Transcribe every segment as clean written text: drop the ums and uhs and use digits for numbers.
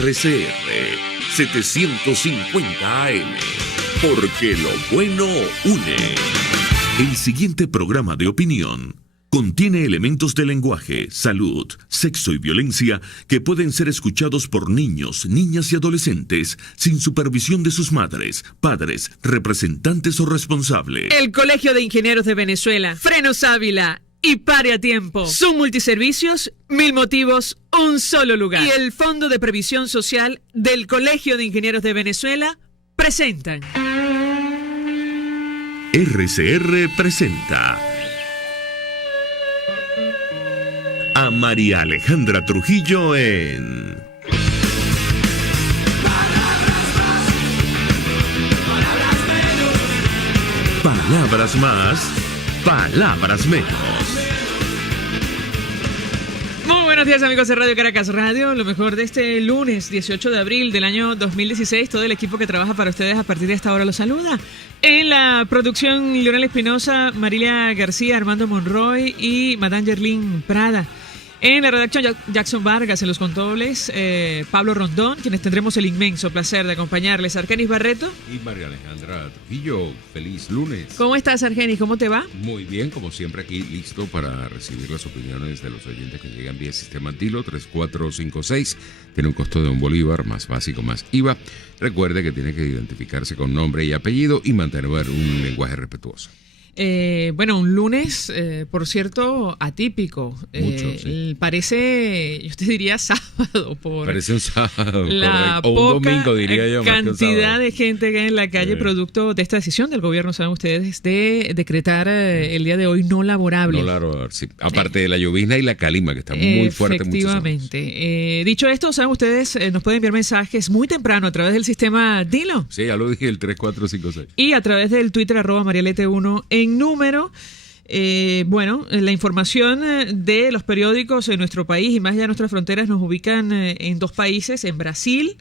RCR 750 AM, porque lo bueno une. El siguiente programa de opinión contiene elementos de lenguaje, salud, sexo y violencia que pueden ser escuchados por niños, niñas y adolescentes sin supervisión de sus madres, padres, representantes o responsables. El Colegio de Ingenieros de Venezuela, Frenos Ávila y Pare a Tiempo. Son multiservicios, 1000 motivos, un solo lugar. Y el Fondo de Previsión Social del Colegio de Ingenieros de Venezuela presentan. RCR presenta a María Alejandra Trujillo en Palabras más, palabras menos. Muy buenos días, amigos de Radio Caracas Radio. Lo mejor de este lunes 18 de abril del año 2016. Todo el equipo que trabaja para ustedes a partir de esta hora los saluda. En la producción, Leonel Espinosa, Marilia García, Armando Monroy y Madame Yerlin Prada. En la redacción, Jackson Vargas. En los controles, Pablo Rondón, quienes tendremos el inmenso placer de acompañarles. Argenis Barreto. Y María Alejandra Trujillo, feliz lunes. ¿Cómo estás, Argenis? ¿Cómo te va? Muy bien, como siempre aquí listo para recibir las opiniones de los oyentes que llegan vía sistema Antilo 3456. Tiene un costo de $1, más básico, más IVA. Recuerde que tiene que identificarse con nombre y apellido y mantener un lenguaje respetuoso. Bueno, un lunes, por cierto, atípico. Mucho, sí. Parece, yo te diría sábado. Parece un sábado, la o un domingo, diría yo. Cantidad de gente que hay en la calle, producto de esta decisión del gobierno, saben ustedes, de decretar el día de hoy no laborable. No laborable, sí. Aparte de la llovizna y la calima, que está muy fuerte. Efectivamente. Dicho esto, saben ustedes, nos pueden enviar mensajes muy temprano a través del sistema Dilo. Sí, ya lo dije, el 3456. Y a través del Twitter, @marialete1 en número. La información de los periódicos en nuestro país y más allá de nuestras fronteras nos ubican en dos países. En Brasil,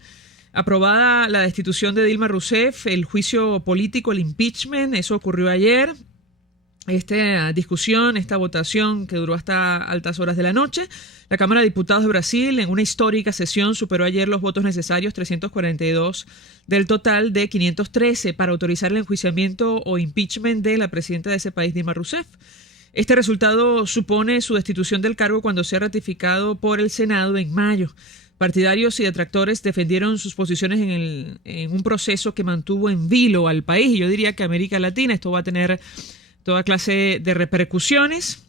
aprobada la destitución de Dilma Rousseff, el juicio político, el impeachment, eso ocurrió ayer. Esta discusión, esta votación que duró hasta altas horas de la noche. La Cámara de Diputados de Brasil, en una histórica sesión, superó ayer los votos necesarios, 342 del total de 513, para autorizar el enjuiciamiento o impeachment de la presidenta de ese país, Dilma Rousseff. Este resultado supone su destitución del cargo cuando sea ratificado por el Senado en mayo. Partidarios y detractores defendieron sus posiciones en un proceso que mantuvo en vilo al país, y yo diría que América Latina. Esto va a tener toda clase de repercusiones.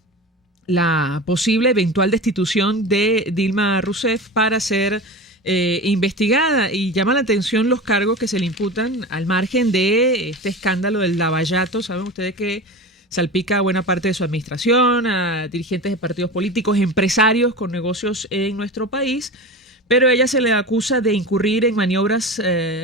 La posible eventual destitución de Dilma Rousseff para ser investigada, y llama la atención los cargos que se le imputan al margen de este escándalo del lavallato. Saben ustedes que salpica a buena parte de su administración, a dirigentes de partidos políticos, empresarios con negocios en nuestro país. Pero ella se le acusa de incurrir en maniobras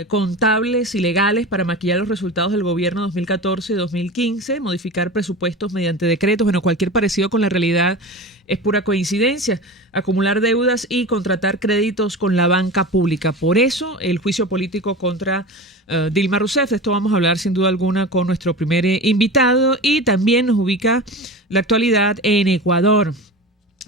contables ilegales para maquillar los resultados del gobierno 2014 y 2015, modificar presupuestos mediante decretos. Bueno, cualquier parecido con la realidad es pura coincidencia. Acumular deudas y contratar créditos con la banca pública. Por eso, el juicio político contra Dilma Rousseff. De esto vamos a hablar sin duda alguna con nuestro primer invitado, y también nos ubica la actualidad en Ecuador.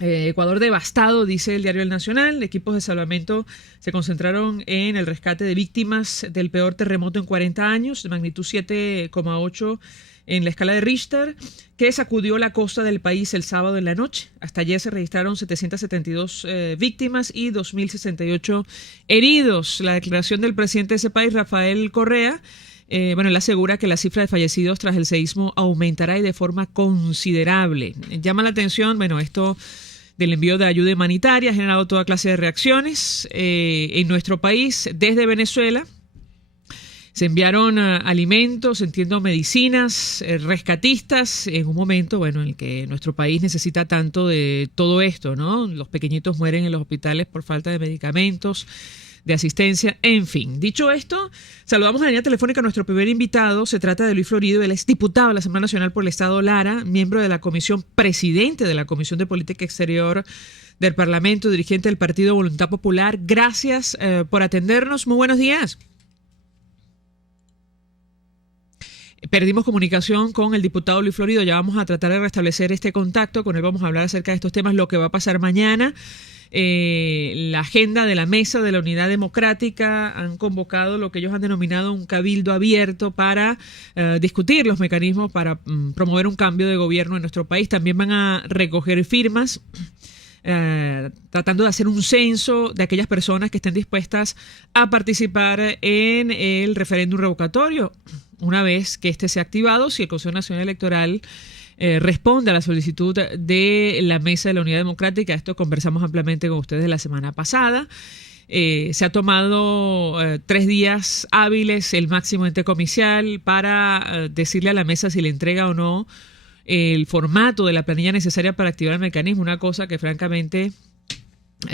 Ecuador devastado, dice el diario El Nacional. Equipos de salvamento se concentraron en el rescate de víctimas del peor terremoto en 40 años, de magnitud 7,8 en la escala de Richter, que sacudió la costa del país el sábado en la noche. Hasta ayer se registraron 772 víctimas y 2.068 heridos. La declaración del presidente de ese país, Rafael Correa, él asegura que la cifra de fallecidos tras el seísmo aumentará y de forma considerable. Llama la atención, esto del envío de ayuda humanitaria ha generado toda clase de reacciones en nuestro país. Desde Venezuela se enviaron alimentos, entiendo medicinas, rescatistas, en un momento en el que nuestro país necesita tanto de todo esto, ¿no? Los pequeñitos mueren en los hospitales por falta de medicamentos, de asistencia, en fin. Dicho esto, saludamos a la línea telefónica a nuestro primer invitado. Se trata de Luis Florido. Él es diputado de la Asamblea Nacional por el Estado Lara, miembro de la Comisión, presidente de la Comisión de Política Exterior del Parlamento, dirigente del Partido Voluntad Popular. Gracias por atendernos. Muy buenos días. Perdimos comunicación con el diputado Luis Florido. Ya vamos a tratar de restablecer este contacto. Con él vamos a hablar acerca de estos temas, lo que va a pasar mañana la agenda de la Mesa de la Unidad Democrática. Han convocado lo que ellos han denominado un cabildo abierto para discutir los mecanismos para promover un cambio de gobierno en nuestro país. También van a recoger firmas tratando de hacer un censo de aquellas personas que estén dispuestas a participar en el referéndum revocatorio. Una vez que este sea activado, si el Consejo Nacional Electoral responde a la solicitud de la Mesa de la Unidad Democrática, esto conversamos ampliamente con ustedes la semana pasada. Se ha tomado 3 días hábiles, el máximo intercomicial, para decirle a la mesa si le entrega o no el formato de la planilla necesaria para activar el mecanismo, una cosa que francamente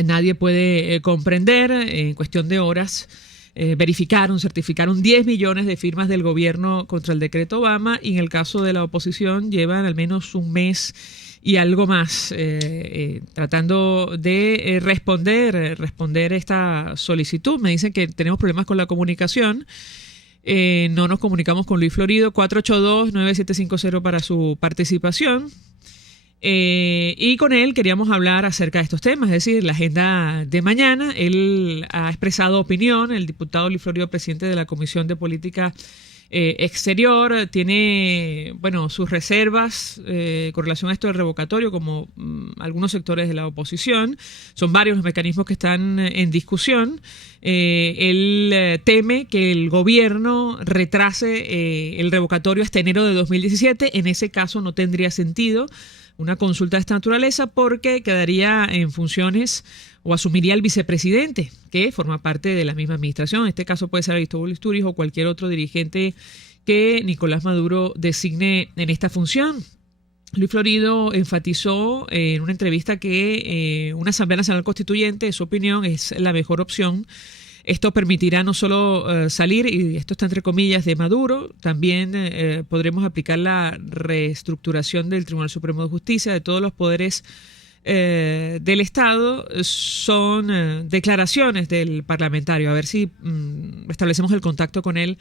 nadie puede comprender. En cuestión de horas certificaron 10 millones de firmas del gobierno contra el decreto Obama, y en el caso de la oposición llevan al menos un mes y algo más tratando de responder esta solicitud. Me dicen que tenemos problemas con la comunicación. No nos comunicamos con Luis Florido. 482-9750 para su participación. Y con él queríamos hablar acerca de estos temas, es decir, la agenda de mañana. Él ha expresado opinión, el diputado Luis Florido, presidente de la Comisión de Política Exterior, tiene sus reservas con relación a esto del revocatorio, como algunos sectores de la oposición. Son varios los mecanismos que están en discusión. Él teme que el gobierno retrase el revocatorio hasta enero de 2017. En ese caso no tendría sentido una consulta de esta naturaleza, porque quedaría en funciones o asumiría el vicepresidente, que forma parte de la misma administración. En este caso puede ser Aristóbulo Istúriz o cualquier otro dirigente que Nicolás Maduro designe en esta función. Luis Florido enfatizó en una entrevista que una Asamblea Nacional Constituyente, en su opinión, es la mejor opción. Esto permitirá no solo salir, y esto está entre comillas, de Maduro, también podremos aplicar la reestructuración del Tribunal Supremo de Justicia, de todos los poderes del Estado. Son declaraciones del parlamentario. A ver si establecemos el contacto con él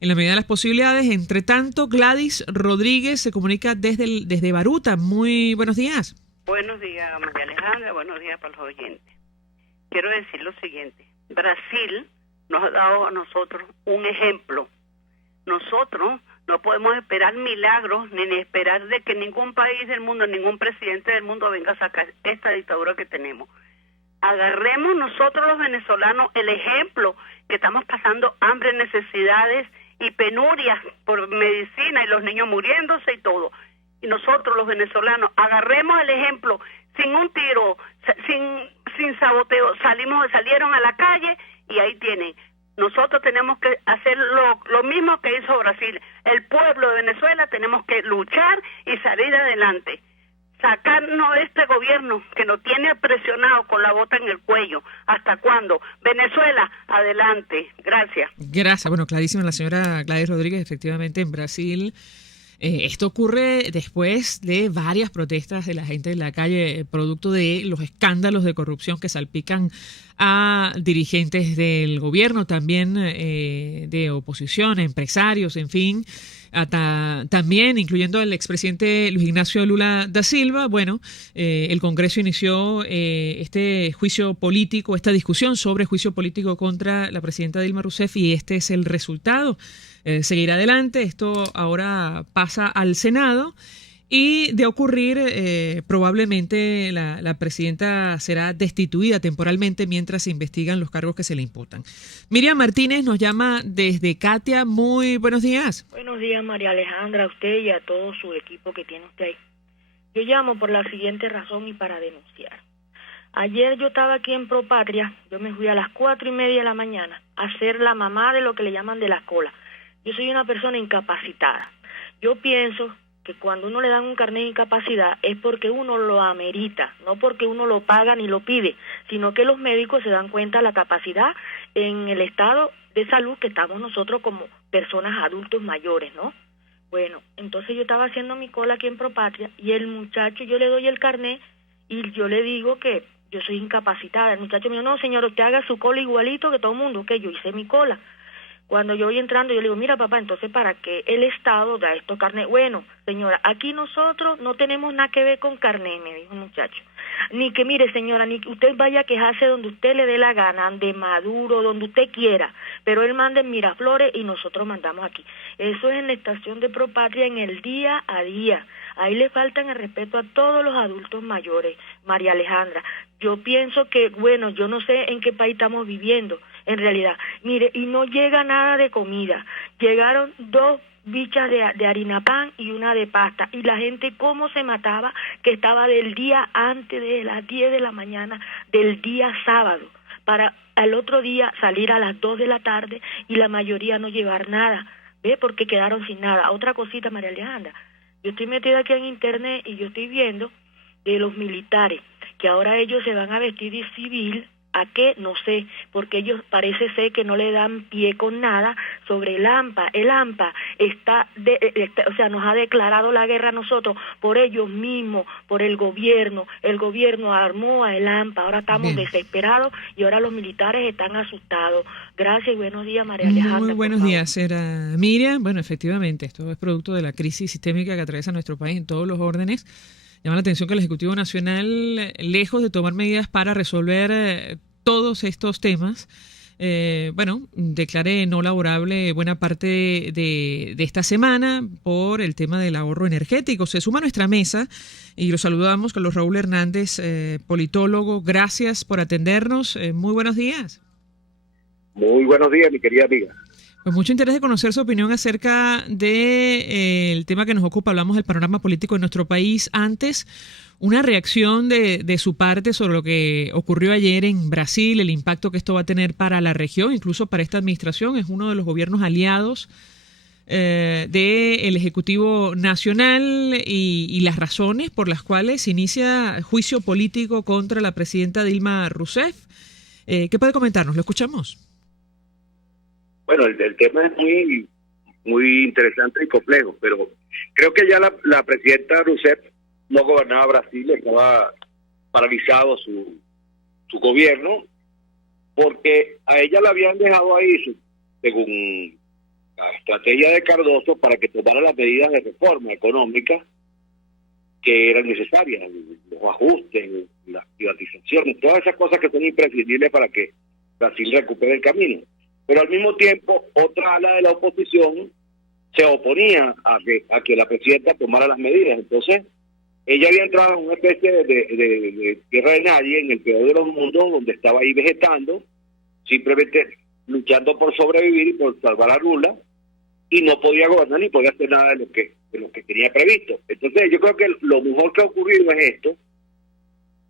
en la medida de las posibilidades. Entre tanto, Gladys Rodríguez se comunica desde Baruta. Muy buenos días. Buenos días, María Alejandra. Buenos días para los oyentes. Quiero decir lo siguiente. Brasil nos ha dado a nosotros un ejemplo. Nosotros no podemos esperar milagros ni esperar de que ningún país del mundo, ningún presidente del mundo venga a sacar esta dictadura que tenemos. Agarremos nosotros los venezolanos el ejemplo, que estamos pasando hambre, necesidades y penurias por medicina, y los niños muriéndose y todo. Y nosotros los venezolanos agarremos el ejemplo, sin un tiro, sin saboteo, salieron a la calle y ahí tienen. Nosotros tenemos que hacer lo mismo que hizo Brasil. El pueblo de Venezuela tenemos que luchar y salir adelante. Sacarnos de este gobierno que nos tiene presionado con la bota en el cuello. ¿Hasta cuándo? Venezuela, adelante. Gracias. Gracias. Bueno, clarísima la señora Gladys Rodríguez. Efectivamente, en Brasil esto ocurre después de varias protestas de la gente en la calle, producto de los escándalos de corrupción que salpican a dirigentes del gobierno, también de oposición, empresarios, en fin, también incluyendo al expresidente Luis Ignacio Lula da Silva. Bueno, el Congreso inició este juicio político, esta discusión sobre juicio político contra la presidenta Dilma Rousseff, y este es el resultado. Seguir adelante. Esto ahora pasa al Senado, y de ocurrir probablemente la presidenta será destituida temporalmente mientras se investigan los cargos que se le imputan. Miriam Martínez nos llama desde Catia. Muy buenos días. Buenos días, María Alejandra, a usted y a todo su equipo que tiene usted. Yo llamo por la siguiente razón y para denunciar. Ayer yo estaba aquí en Propatria, yo me fui a las 4:30 de la mañana a ser la mamá de lo que le llaman de la cola. Yo soy una persona incapacitada. Yo pienso que cuando uno le dan un carnet de incapacidad es porque uno lo amerita, no porque uno lo paga ni lo pide, sino que los médicos se dan cuenta de la capacidad en el estado de salud que estamos nosotros como personas adultos mayores, ¿no? Bueno, entonces yo estaba haciendo mi cola aquí en Propatria y el muchacho, yo le doy el carnet y yo le digo que yo soy incapacitada. El muchacho me dijo, no señor, usted haga su cola igualito que todo el mundo, que yo hice mi cola. Cuando yo voy entrando, yo le digo, mira papá, entonces ¿para qué el Estado da estos carnet? Bueno, señora, aquí nosotros no tenemos nada que ver con carnet, me dijo el muchacho. ni que, mire señora, ni que usted vaya a quejarse donde usted le dé la gana, de Maduro, donde usted quiera, pero él manda en Miraflores y nosotros mandamos aquí. Eso es en la estación de Propatria, en el día a día. Ahí le faltan el respeto a todos los adultos mayores, María Alejandra. Yo pienso que, bueno, yo no sé en qué país estamos viviendo, en realidad. Mire, y no llega nada de comida. Llegaron 2 bichas de harina pan y una de pasta. Y la gente cómo se mataba, que estaba del día antes de las 10 de la mañana del día sábado, para al otro día salir a las 2 de la tarde y la mayoría no llevar nada, ¿ve? Porque quedaron sin nada. Otra cosita, María Alejandra. Yo estoy metida aquí en internet y yo estoy viendo de los militares, que ahora ellos se van a vestir de civil. ¿A qué? No sé, porque ellos parece ser que no le dan pie con nada sobre el AMPA. El AMPA o sea, nos ha declarado la guerra a nosotros por ellos mismos, por el gobierno. El gobierno armó a el AMPA, ahora estamos desesperados y ahora los militares están asustados. Gracias y buenos días, María Alejandra. Muy buenos días, era Miriam. Bueno, efectivamente, esto es producto de la crisis sistémica que atraviesa nuestro país en todos los órdenes. Llama la atención que el Ejecutivo Nacional, lejos de tomar medidas para resolver todos estos temas, declare no laborable buena parte de esta semana por el tema del ahorro energético. Se suma a nuestra mesa y lo saludamos con Raúl Hernández, politólogo. Gracias por atendernos. Muy buenos días. Muy buenos días, mi querida amiga. Pues mucho interés de conocer su opinión acerca de el tema que nos ocupa. Hablamos del panorama político de nuestro país. Antes, una reacción de su parte sobre lo que ocurrió ayer en Brasil, el impacto que esto va a tener para la región, incluso para esta administración. Es uno de los gobiernos aliados del Ejecutivo Nacional y las razones por las cuales se inicia juicio político contra la presidenta Dilma Rousseff. ¿Qué puede comentarnos? Lo escuchamos. Bueno, el tema es muy interesante y complejo, pero creo que ya la presidenta Rousseff no gobernaba Brasil, estaba paralizado su gobierno, porque a ella la habían dejado ahí, según la estrategia de Cardoso, para que tomara las medidas de reforma económica que eran necesarias, los ajustes, las privatizaciones, todas esas cosas que son imprescindibles para que Brasil recupere el camino. Pero al mismo tiempo, otra ala de la oposición se oponía a que la presidenta tomara las medidas. Entonces, ella había entrado en una especie de tierra de nadie, en el peor de los mundos, donde estaba ahí vegetando, simplemente luchando por sobrevivir y por salvar a Lula, y no podía gobernar ni podía hacer nada de lo que tenía previsto. Entonces, yo creo que lo mejor que ha ocurrido es esto.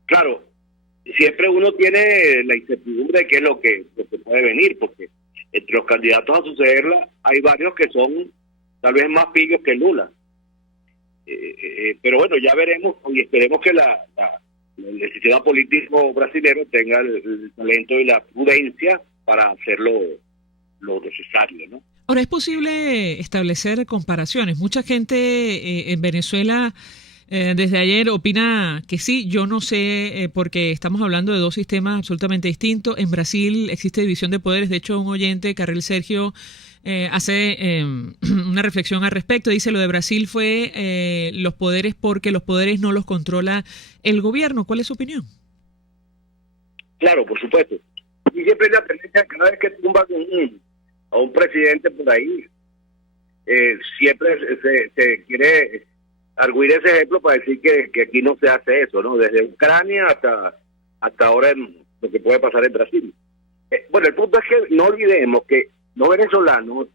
Claro, siempre uno tiene la incertidumbre de qué es lo que puede venir, porque entre los candidatos a sucederla hay varios que son tal vez más pillos que Lula. Pero bueno, ya veremos y esperemos que el sistema político brasileño tenga el talento y la prudencia para hacer lo necesario, ¿no? Ahora, ¿es posible establecer comparaciones? Mucha gente en Venezuela desde ayer opina que sí. Yo no sé, porque estamos hablando de dos sistemas absolutamente distintos. En Brasil existe división de poderes. De hecho, un oyente, Carril Sergio, hace una reflexión al respecto. Dice, lo de Brasil fue los poderes porque los poderes no los controla el gobierno. ¿Cuál es su opinión? Claro, por supuesto. Y siempre la tendencia, cada vez que tumban a un presidente por ahí, siempre se quiere arguir ese ejemplo para decir que aquí no se hace eso, ¿no? Desde Ucrania hasta ahora lo que puede pasar en Brasil. Bueno, el punto es que no olvidemos que los venezolanos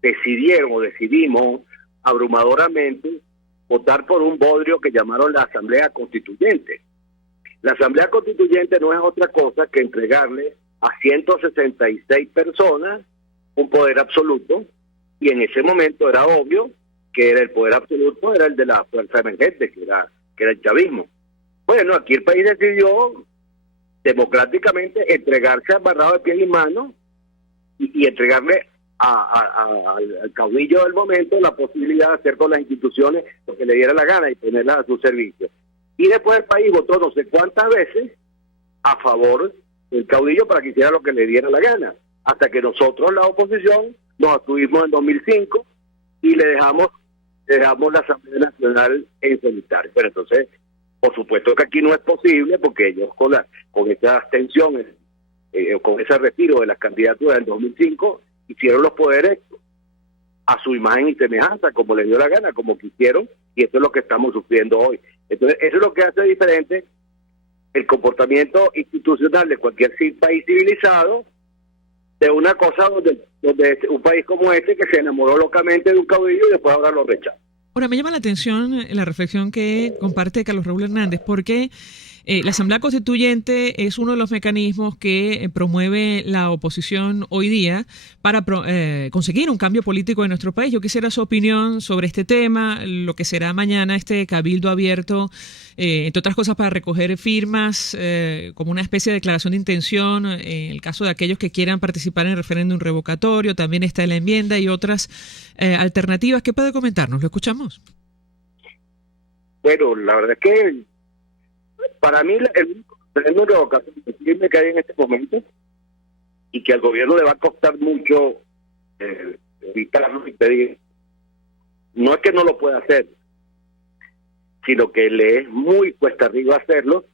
decidimos abrumadoramente votar por un bodrio que llamaron la Asamblea Constituyente. La Asamblea Constituyente no es otra cosa que entregarle a 166 personas un poder absoluto, y en ese momento era obvio que era el poder absoluto, era el de la fuerza emergente, que era el chavismo. Bueno, aquí el país decidió democráticamente entregarse amarrado de pies y manos y entregarle al caudillo del momento la posibilidad de hacer con las instituciones lo que le diera la gana y ponerlas a su servicio. Y después el país votó no sé cuántas veces a favor del caudillo para que hiciera lo que le diera la gana, hasta que nosotros, la oposición, nos abstuvimos en 2005 y le dejamos la Asamblea Nacional en solitario. Pero entonces, Por supuesto que aquí no es posible, porque ellos con esas tensiones, con ese retiro de las candidaturas del 2005, hicieron los poderes a su imagen y semejanza, como les dio la gana, como quisieron, y eso es lo que estamos sufriendo hoy. Entonces, eso es lo que hace diferente el comportamiento institucional de cualquier país civilizado de una cosa donde un país como este que se enamoró locamente de un caudillo y después ahora lo rechaza. Ahora, me llama la atención la reflexión que comparte Carlos Raúl Hernández, porque la Asamblea Constituyente es uno de los mecanismos que promueve la oposición hoy día para conseguir un cambio político en nuestro país. Yo quisiera su opinión sobre este tema, lo que será mañana este cabildo abierto, entre otras cosas para recoger firmas, como una especie de declaración de intención, en el caso de aquellos que quieran participar en el referéndum revocatorio. También está la enmienda y otras alternativas. ¿Qué puede comentarnos? ¿Lo escuchamos? Bueno, la verdad es que para mí el único referéndum revocatorio que hay en este momento y que al gobierno le va a costar mucho evitarlo y pedir, no es que no lo pueda hacer, sino que le es muy cuesta arriba hacerlo,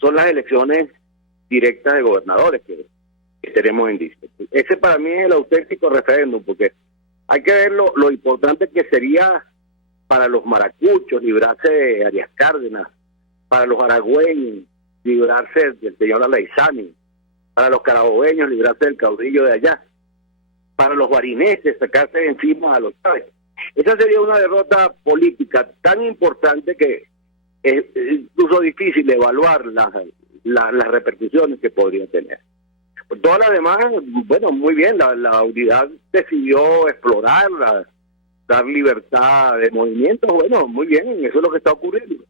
son las elecciones directas de gobernadores que tenemos en disco. Ese para mí es el auténtico referéndum, porque hay que ver lo importante que sería para los maracuchos librarse de Arias Cárdenas, para los aragüeños librarse del señor Alaizani, para los carabobeños librarse del caudillo de allá, para los barineses sacarse de encima a los Chávez. Esa sería una derrota política tan importante que es incluso difícil evaluar las repercusiones que podría tener. Por todas las demás, bueno, muy bien, la unidad decidió explorarla, dar libertad de movimientos, bueno, muy bien, eso es lo que está ocurriendo.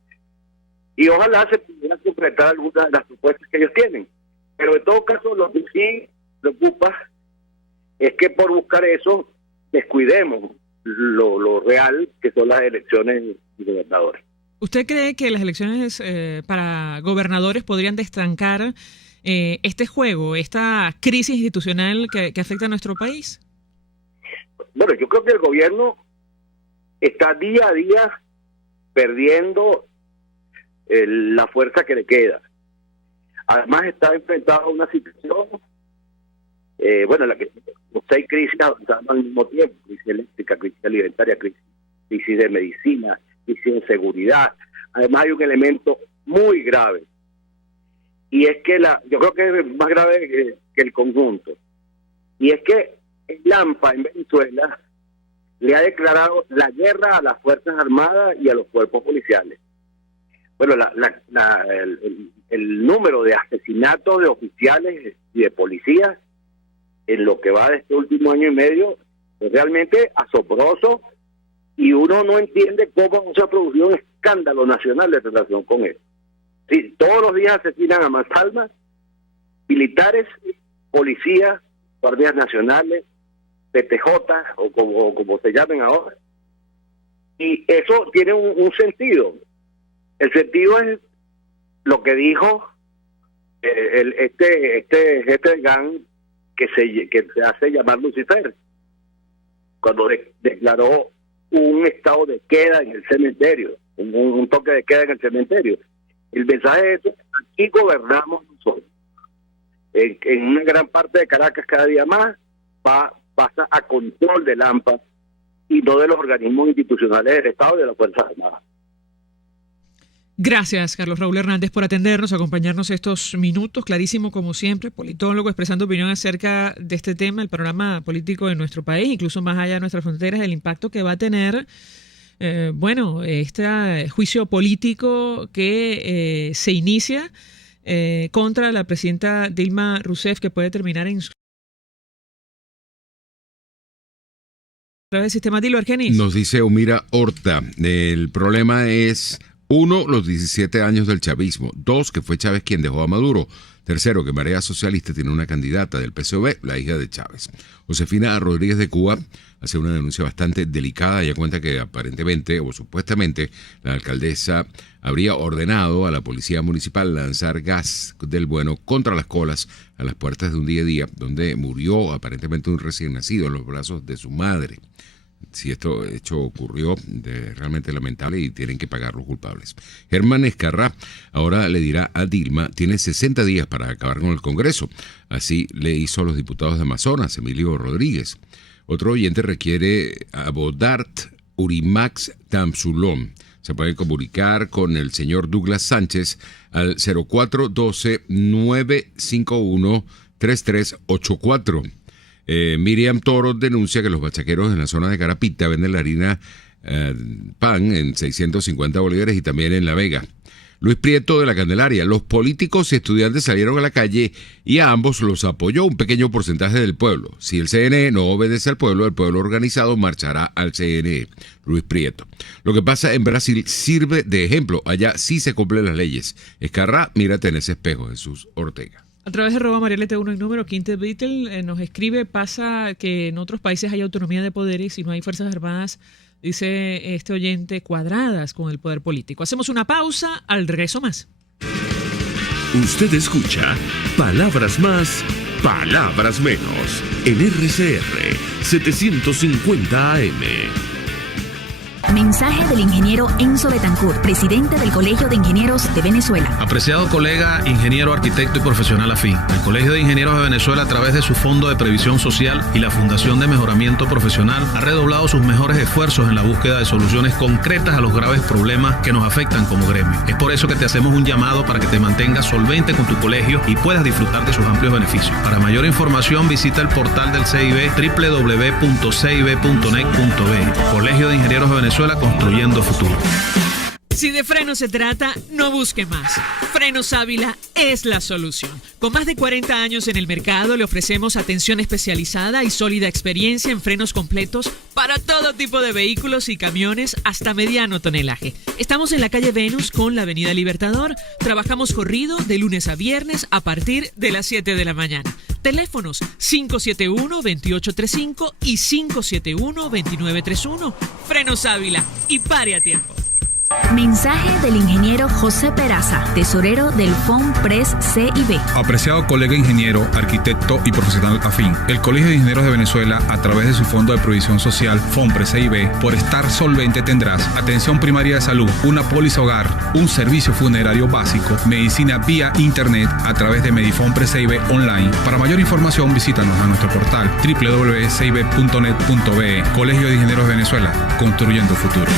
Y ojalá se pudieran concretar algunas de las propuestas que ellos tienen. Pero en todo caso, lo que sí preocupa es que por buscar eso descuidemos lo real que son las elecciones de gobernadores. ¿Usted cree que las elecciones para gobernadores podrían destrancar este juego, esta crisis institucional que afecta a nuestro país? Bueno, yo creo que el gobierno está día a día perdiendo la fuerza que le queda. Además está enfrentado a una situación, en la que hay crisis avanzando al mismo tiempo: crisis eléctrica, crisis alimentaria, crisis de medicina, crisis de seguridad. Además hay un elemento muy grave, y es que yo creo que es más grave que el conjunto, y es que el AMPA en Venezuela le ha declarado la guerra a las Fuerzas Armadas y a los cuerpos policiales. Bueno, el número de asesinatos de oficiales y de policías en lo que va de este último año y medio es realmente asombroso, y uno no entiende cómo no se ha producido un escándalo nacional de relación con eso. Sí, todos los días asesinan a mansalva militares, policías, guardias nacionales, PTJ o como se llamen ahora, y eso tiene un sentido. El sentido es lo que dijo este gang que se hace llamar Lucifer, cuando declaró un estado de queda en el cementerio, un toque de queda en el cementerio. El mensaje es: aquí gobernamos nosotros. En una gran parte de Caracas cada día más pasa a control del AMPA y no de los organismos institucionales del Estado y de las Fuerzas Armadas. Gracias, Carlos Raúl Hernández, por atendernos, acompañarnos estos minutos. Clarísimo, como siempre, politólogo expresando opinión acerca de este tema, el panorama político de nuestro país, incluso más allá de nuestras fronteras, el impacto que va a tener, este juicio político que se inicia contra la presidenta Dilma Rousseff, que puede terminar en su través del sistema Dilo Argenis. Nos dice Omira Horta, el problema es: 1, los 17 años del chavismo. 2, que fue Chávez quien dejó a Maduro. 3, que Marea Socialista tiene una candidata del PSOE, la hija de Chávez. Josefina Rodríguez de Cuba hace una denuncia bastante delicada. Ella cuenta que aparentemente o supuestamente la alcaldesa habría ordenado a la policía municipal lanzar gas del bueno contra las colas a las puertas de un día donde murió aparentemente un recién nacido en los brazos de su madre. si esto hecho ocurrió, realmente lamentable, y tienen que pagar los culpables. Germán Escarrá ahora le dirá a Dilma, tiene 60 días para acabar con el Congreso. Así le hizo a los diputados de Amazonas, Emilio Rodríguez. Otro oyente requiere a Bodart Urimax Tamsulón. Se puede comunicar con el señor Douglas Sánchez al 0412-951-3384. Miriam Toro denuncia que los bachaqueros en la zona de Carapita venden la harina pan en 650 bolívares y también en La Vega. Luis Prieto de la Candelaria, los políticos y estudiantes salieron a la calle y a ambos los apoyó un pequeño porcentaje del pueblo. Si el CNE no obedece al pueblo, el pueblo organizado marchará al CNE. Luis Prieto. Lo que pasa en Brasil sirve de ejemplo. Allá sí se cumplen las leyes. Escarrá, mírate en ese espejo, Jesús Ortega. A través de @marialete1 en número, Quinte Beatle nos escribe, pasa que en otros países hay autonomía de poderes y no hay fuerzas armadas, dice este oyente, cuadradas con el poder político. Hacemos una pausa, al regreso más. Usted escucha Palabras Más, Palabras Menos en RCR 750 AM. Mensaje del ingeniero Enzo Betancourt, presidente del Colegio de Ingenieros de Venezuela. Apreciado colega, ingeniero, arquitecto y profesional afín, el Colegio de Ingenieros de Venezuela, a través de su Fondo de Previsión Social y la Fundación de Mejoramiento Profesional, ha redoblado sus mejores esfuerzos en la búsqueda de soluciones concretas a los graves problemas que nos afectan como gremio. Es por eso que te hacemos un llamado para que te mantengas solvente con tu colegio y puedas disfrutar de sus amplios beneficios. Para mayor información, visita el portal del CIB, www.cib.net.be. Colegio de Ingenieros de Venezuela, construyendo futuro. Si de frenos se trata, no busque más. Frenos Ávila es la solución. Con más de 40 años en el mercado, le ofrecemos atención especializada y sólida experiencia en frenos completos para todo tipo de vehículos y camiones hasta mediano tonelaje. Estamos en la calle Venus con la avenida Libertador. Trabajamos corrido de lunes a viernes a partir de las 7 de la mañana. Teléfonos 571-2835 y 571-2931. Frenos Ávila, y pare a tiempo. Mensaje del ingeniero José Peraza, tesorero del FONPRES CIB. Apreciado colega ingeniero, arquitecto y profesional afín, el Colegio de Ingenieros de Venezuela, a través de su Fondo de Previsión Social, FONPRES CIB, por estar solvente tendrás atención primaria de salud, una póliza hogar, un servicio funerario básico, medicina vía internet a través de Medifon-Pres CIB online. Para mayor información, visítanos a nuestro portal www.cib.net.be. Colegio de Ingenieros de Venezuela, construyendo futuro.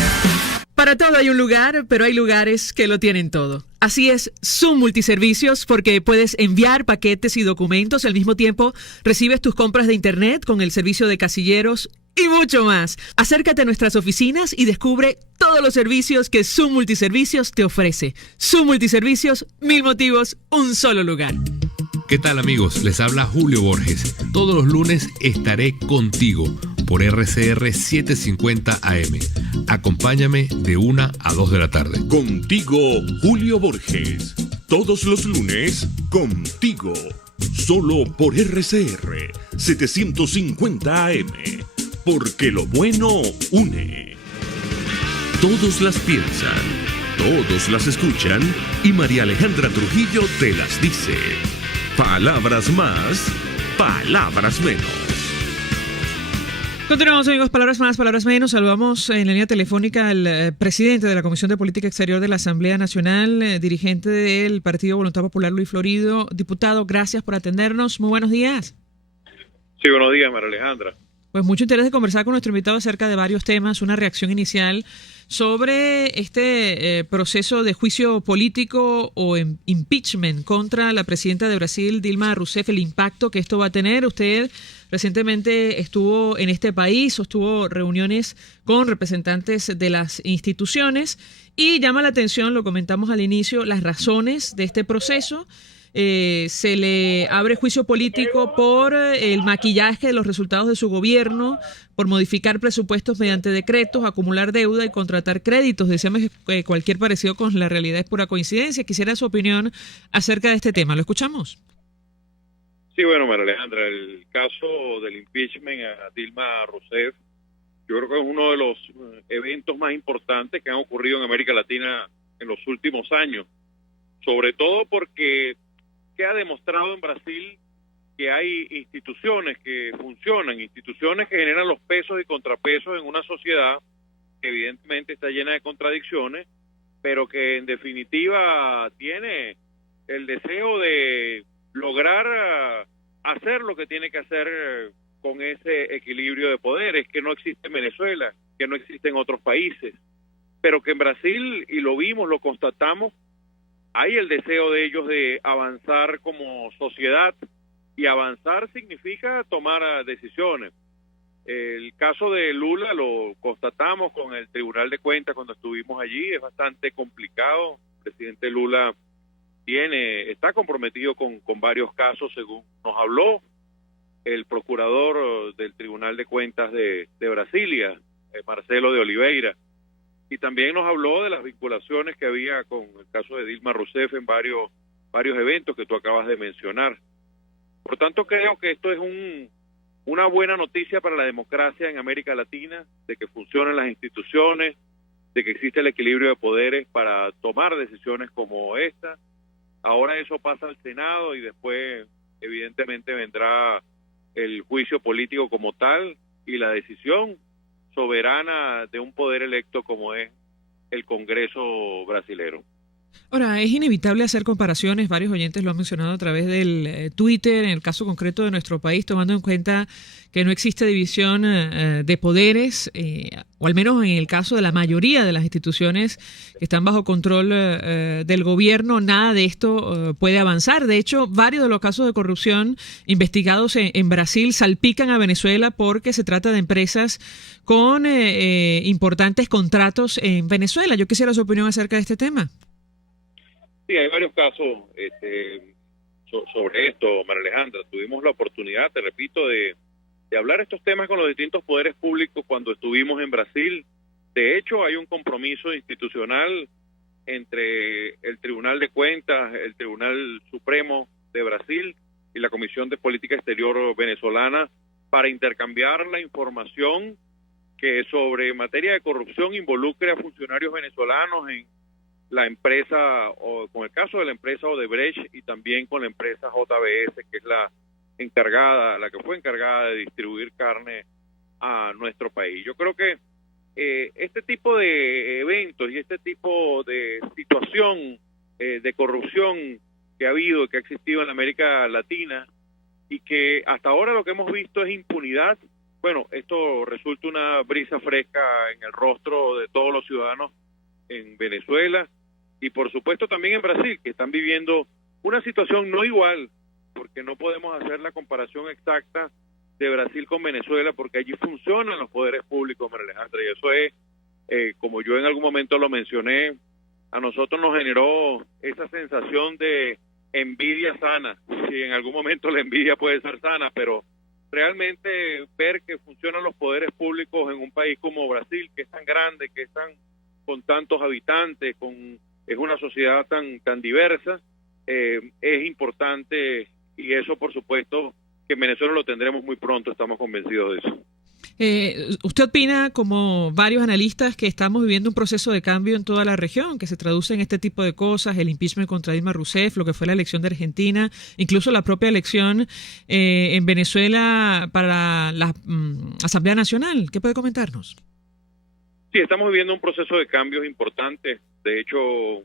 Para todo hay un lugar, pero hay lugares que lo tienen todo. Así es Zoom Multiservicios, porque puedes enviar paquetes y documentos, al mismo tiempo recibes tus compras de internet con el servicio de casilleros y mucho más. Acércate a nuestras oficinas y descubre todos los servicios que Zoom Multiservicios te ofrece. Zoom Multiservicios, 1000 motivos, un solo lugar. ¿Qué tal, amigos? Les habla Julio Borges. Todos los lunes estaré contigo por RCR 750 AM. Acompáñame de 1 a 2 de la tarde. Contigo, Julio Borges. Todos los lunes, contigo. Solo por RCR 750 AM. Porque lo bueno une. Todos las piensan, todos las escuchan y María Alejandra Trujillo te las dice. Palabras más, palabras menos. Continuamos, amigos, palabras más, palabras menos. Saludamos en la línea telefónica al presidente de la Comisión de Política Exterior de la Asamblea Nacional, dirigente del Partido Voluntad Popular, Luis Florido. Diputado, gracias por atendernos. Muy buenos días. Sí, buenos días, María Alejandra. Pues mucho interés de conversar con nuestro invitado acerca de varios temas. Una reacción inicial sobre este proceso de juicio político o impeachment contra la presidenta de Brasil, Dilma Rousseff, el impacto que esto va a tener. Usted recientemente estuvo en este país, sostuvo reuniones con representantes de las instituciones y llama la atención, lo comentamos al inicio, las razones de este proceso. Se le abre juicio político por el maquillaje de los resultados de su gobierno, por modificar presupuestos mediante decretos, acumular deuda y contratar créditos. Decíamos que cualquier parecido con la realidad es pura coincidencia. Quisiera su opinión acerca de este tema. ¿Lo escuchamos? Sí, bueno, María Alejandra, el caso del impeachment a Dilma Rousseff, yo creo que es uno de los eventos más importantes que han ocurrido en América Latina en los últimos años, sobre todo porque ha demostrado en Brasil que hay instituciones que funcionan, instituciones que generan los pesos y contrapesos contrapesos en una sociedad que evidentemente está llena de contradicciones, pero que en definitiva tiene el deseo de lograr hacer lo que tiene que hacer con ese equilibrio de poderes que no existe en Venezuela, que no existe en otros países, pero que en Brasil, y lo vimos, lo constatamos, hay el deseo de ellos de avanzar como sociedad, y avanzar significa tomar decisiones. El caso de Lula lo constatamos con el Tribunal de Cuentas cuando estuvimos allí, es bastante complicado. El presidente Lula está comprometido con varios casos, según nos habló el procurador del Tribunal de Cuentas de Brasilia, Marcelo de Oliveira, y también nos habló de las vinculaciones que había con el caso de Dilma Rousseff en varios eventos que tú acabas de mencionar. Por tanto, creo que esto es una buena noticia para la democracia en América Latina, de que funcionan las instituciones, de que existe el equilibrio de poderes para tomar decisiones como esta. Ahora eso pasa al Senado y después evidentemente vendrá el juicio político como tal y la decisión soberana de un poder electo como es el Congreso brasilero. Ahora, es inevitable hacer comparaciones, varios oyentes lo han mencionado a través del Twitter, en el caso concreto de nuestro país, tomando en cuenta que no existe división de poderes, o al menos en el caso de la mayoría de las instituciones que están bajo control del gobierno, nada de esto puede avanzar. De hecho, varios de los casos de corrupción investigados en Brasil salpican a Venezuela porque se trata de empresas con importantes contratos en Venezuela. Yo quisiera su opinión acerca de este tema. Sí, hay varios casos sobre esto, María Alejandra. Tuvimos la oportunidad, te repito, de hablar estos temas con los distintos poderes públicos cuando estuvimos en Brasil. De hecho, hay un compromiso institucional entre el Tribunal de Cuentas, el Tribunal Supremo de Brasil y la Comisión de Política Exterior venezolana para intercambiar la información que sobre materia de corrupción involucre a funcionarios venezolanos en la empresa, o con el caso de la empresa Odebrecht y también con la empresa JBS, que es la que fue encargada de distribuir carne a nuestro país. Yo creo que este tipo de eventos y este tipo de situación de corrupción que ha habido, que ha existido en América Latina, y que hasta ahora lo que hemos visto es impunidad, bueno, esto resulta una brisa fresca en el rostro de todos los ciudadanos en Venezuela, y por supuesto también en Brasil, que están viviendo una situación no igual, porque no podemos hacer la comparación exacta de Brasil con Venezuela, porque allí funcionan los poderes públicos, María Alejandra, y eso es, como yo en algún momento lo mencioné, a nosotros nos generó esa sensación de envidia sana. Si en algún momento la envidia puede ser sana, pero realmente ver que funcionan los poderes públicos en un país como Brasil, que es tan grande, que es con tantos habitantes, es una sociedad tan diversa, es importante, y eso por supuesto que en Venezuela lo tendremos muy pronto, estamos convencidos de eso. ¿Usted opina, como varios analistas, que estamos viviendo un proceso de cambio en toda la región, que se traduce en este tipo de cosas, el impeachment contra Dilma Rousseff, lo que fue la elección de Argentina, incluso la propia elección en Venezuela para la Asamblea Nacional? ¿Qué puede comentarnos? Sí, estamos viviendo un proceso de cambios importantes. De hecho,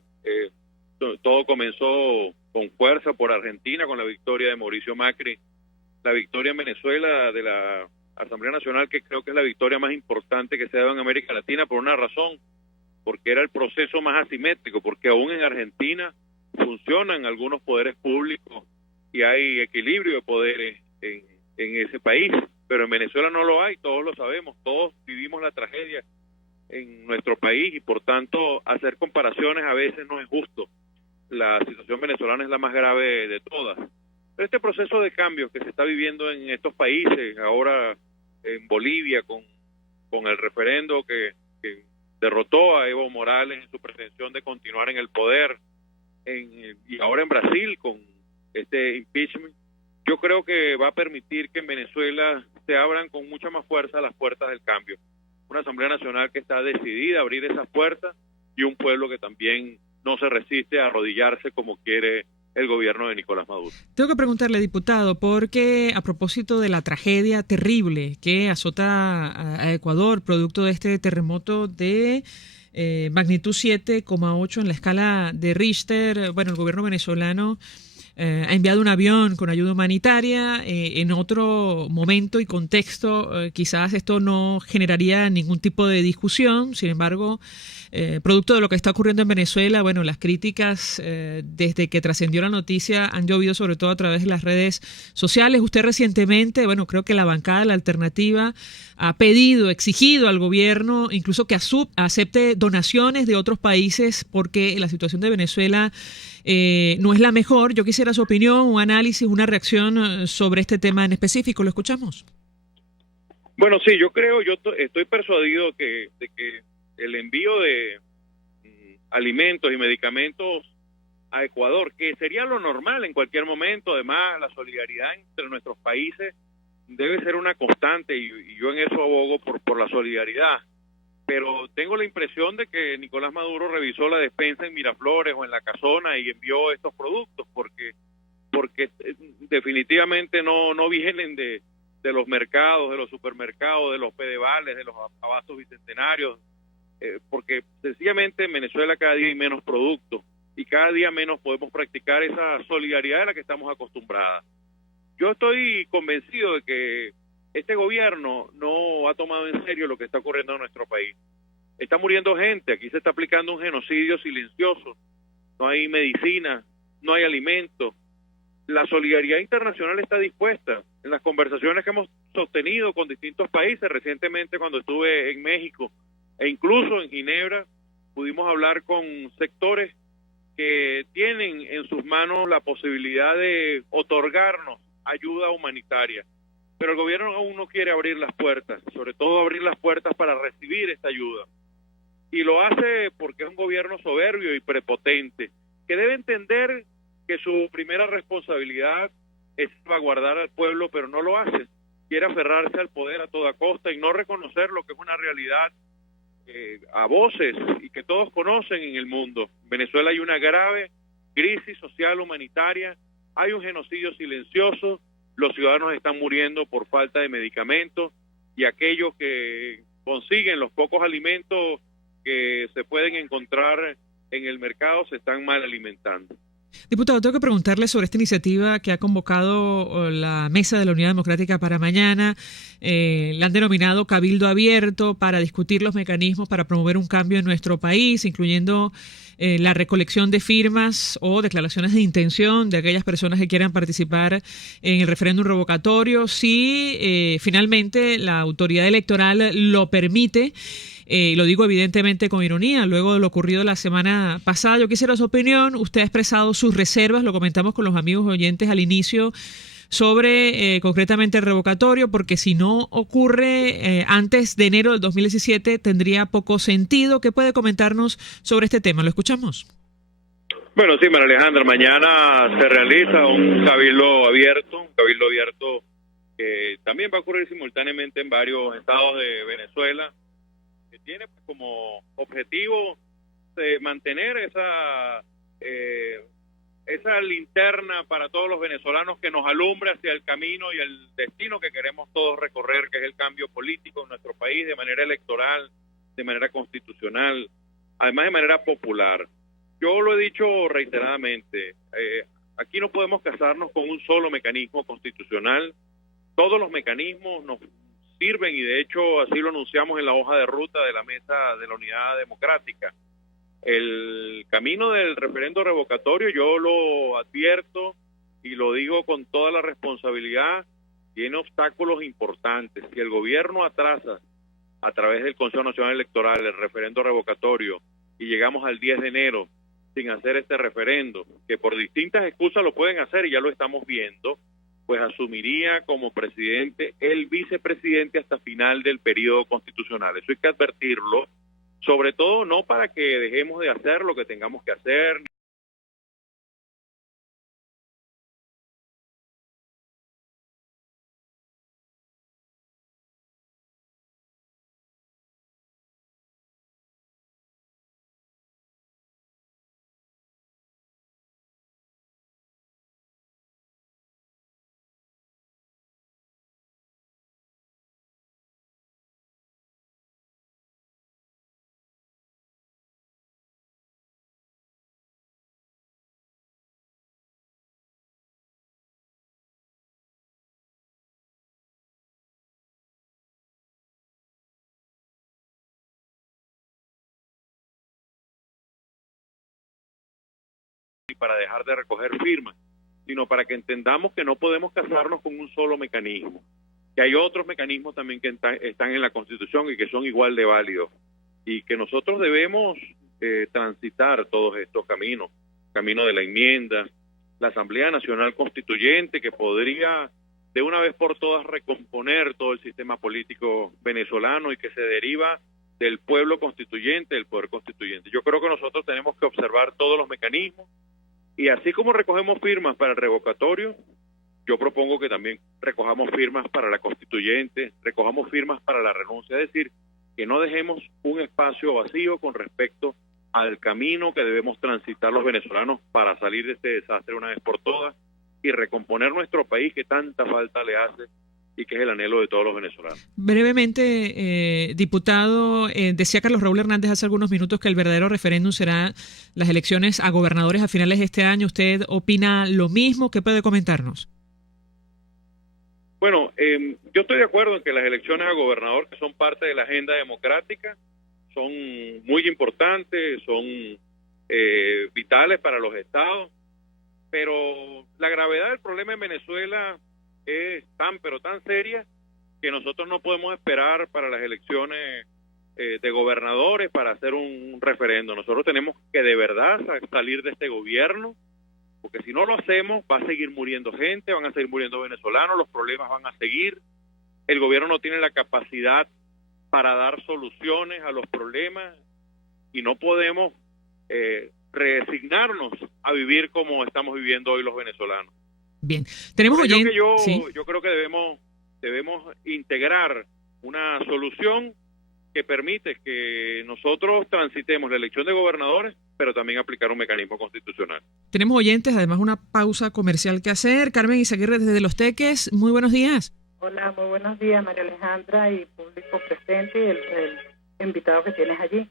todo comenzó con fuerza por Argentina, con la victoria de Mauricio Macri, la victoria en Venezuela de la Asamblea Nacional, que creo que es la victoria más importante que se ha dado en América Latina por una razón, porque era el proceso más asimétrico, porque aún en Argentina funcionan algunos poderes públicos y hay equilibrio de poderes en ese país, pero en Venezuela no lo hay, todos lo sabemos, todos vivimos la tragedia en nuestro país y por tanto hacer comparaciones a veces no es justo. La situación venezolana es la más grave de todas. Pero este proceso de cambios que se está viviendo en estos países, ahora en Bolivia con el referendo que derrotó a Evo Morales en su pretensión de continuar en el poder, y ahora en Brasil con este impeachment, yo creo que va a permitir que en Venezuela se abran con mucha más fuerza las puertas del cambio. Una Asamblea Nacional que está decidida a abrir esas puertas y un pueblo que también no se resiste a arrodillarse como quiere el gobierno de Nicolás Maduro. Tengo que preguntarle, diputado, porque a propósito de la tragedia terrible que azota a Ecuador, producto de este terremoto de magnitud 7,8 en la escala de Richter, bueno, el gobierno venezolano ha enviado un avión con ayuda humanitaria. En otro momento y contexto, quizás esto no generaría ningún tipo de discusión. Sin embargo, producto de lo que está ocurriendo en Venezuela, bueno, las críticas desde que trascendió la noticia han llovido sobre todo a través de las redes sociales. Usted recientemente, bueno, creo que la bancada de la alternativa ha pedido, exigido al gobierno incluso que acepte donaciones de otros países porque la situación de Venezuela no es la mejor. Yo quisiera su opinión, un análisis, una reacción sobre este tema en específico. ¿Lo escuchamos? Bueno, sí, yo estoy persuadido de que el envío de alimentos y medicamentos a Ecuador, que sería lo normal en cualquier momento, además la solidaridad entre nuestros países debe ser una constante y yo en eso abogo por la solidaridad. Pero tengo la impresión de que Nicolás Maduro revisó la despensa en Miraflores o en La Casona y envió estos productos porque definitivamente no vienen de los mercados, de los supermercados, de los pedevales, de los abastos bicentenarios, porque sencillamente en Venezuela cada día hay menos productos y cada día menos podemos practicar esa solidaridad de la que estamos acostumbrados. Yo estoy convencido de que este gobierno no ha tomado en serio lo que está ocurriendo en nuestro país. Está muriendo gente, aquí se está aplicando un genocidio silencioso, no hay medicina, no hay alimentos. La solidaridad internacional está dispuesta. En las conversaciones que hemos sostenido con distintos países, recientemente cuando estuve en México e incluso en Ginebra, pudimos hablar con sectores que tienen en sus manos la posibilidad de otorgarnos ayuda humanitaria. Pero el gobierno aún no quiere abrir las puertas, sobre todo abrir las puertas para recibir esta ayuda. Y lo hace porque es un gobierno soberbio y prepotente, que debe entender que su primera responsabilidad es salvaguardar al pueblo, pero no lo hace. Quiere aferrarse al poder a toda costa y no reconocer lo que es una realidad a voces y que todos conocen en el mundo. En Venezuela hay una grave crisis social humanitaria, hay un genocidio silencioso, los ciudadanos están muriendo por falta de medicamentos y aquellos que consiguen los pocos alimentos que se pueden encontrar en el mercado se están mal alimentando. Diputado, tengo que preguntarle sobre esta iniciativa que ha convocado la Mesa de la Unidad Democrática para mañana. La han denominado Cabildo Abierto para discutir los mecanismos para promover un cambio en nuestro país, incluyendo la recolección de firmas o declaraciones de intención de aquellas personas que quieran participar en el referéndum revocatorio, si finalmente la autoridad electoral lo permite. Lo digo evidentemente con ironía, luego de lo ocurrido la semana pasada. Yo quisiera su opinión. Usted ha expresado sus reservas, lo comentamos con los amigos oyentes al inicio, sobre concretamente el revocatorio, porque si no ocurre antes de enero del 2017 tendría poco sentido. ¿Qué puede comentarnos sobre este tema? ¿Lo escuchamos? Bueno, sí, María Alejandra, mañana se realiza un cabildo abierto que también va a ocurrir simultáneamente en varios estados de Venezuela, que tiene como objetivo mantener esa linterna para todos los venezolanos que nos alumbre hacia el camino y el destino que queremos todos recorrer, que es el cambio político en nuestro país de manera electoral, de manera constitucional, además de manera popular. Yo lo he dicho reiteradamente, aquí no podemos casarnos con un solo mecanismo constitucional. Todos los mecanismos nos sirven y de hecho así lo anunciamos en la hoja de ruta de la Mesa de la Unidad Democrática. El camino del referendo revocatorio, yo lo advierto y lo digo con toda la responsabilidad, tiene obstáculos importantes. Si el gobierno atrasa a través del Consejo Nacional Electoral el referendo revocatorio y llegamos al 10 de enero sin hacer este referendo, que por distintas excusas lo pueden hacer y ya lo estamos viendo, pues asumiría como presidente el vicepresidente hasta final del periodo constitucional. Eso hay que advertirlo, sobre todo no para que dejemos de hacer lo que tengamos que hacer, para dejar de recoger firmas, sino para que entendamos que no podemos casarnos con un solo mecanismo, que hay otros mecanismos también que están en la Constitución y que son igual de válidos, y que nosotros debemos transitar todos estos caminos, camino de la enmienda, la Asamblea Nacional Constituyente, que podría de una vez por todas recomponer todo el sistema político venezolano y que se deriva del pueblo constituyente, del poder constituyente. Yo creo que nosotros tenemos que observar todos los mecanismos y así como recogemos firmas para el revocatorio, yo propongo que también recojamos firmas para la constituyente, recojamos firmas para la renuncia, es decir, que no dejemos un espacio vacío con respecto al camino que debemos transitar los venezolanos para salir de este desastre una vez por todas y recomponer nuestro país que tanta falta le hace y que es el anhelo de todos los venezolanos. Brevemente, diputado, decía Carlos Raúl Hernández hace algunos minutos que el verdadero referéndum será las elecciones a gobernadores a finales de este año. ¿Usted opina lo mismo? ¿Qué puede comentarnos? Bueno, yo estoy de acuerdo en que las elecciones a gobernador, que son parte de la agenda democrática, son muy importantes, son vitales para los estados, pero la gravedad del problema en Venezuela es tan seria que nosotros no podemos esperar para las elecciones de gobernadores para hacer un referendo. Nosotros tenemos que de verdad salir de este gobierno, porque si no lo hacemos va a seguir muriendo gente, van a seguir muriendo venezolanos, los problemas van a seguir, el gobierno no tiene la capacidad para dar soluciones a los problemas y no podemos resignarnos a vivir como estamos viviendo hoy los venezolanos. Bien, tenemos oyentes. Yo creo que debemos integrar una solución que permite que nosotros transitemos la elección de gobernadores, pero también aplicar un mecanismo constitucional. Tenemos oyentes, además una pausa comercial que hacer. Carmen Izaguirre desde Los Teques, muy buenos días. Hola, muy buenos días, María Alejandra y público presente y el invitado que tienes allí.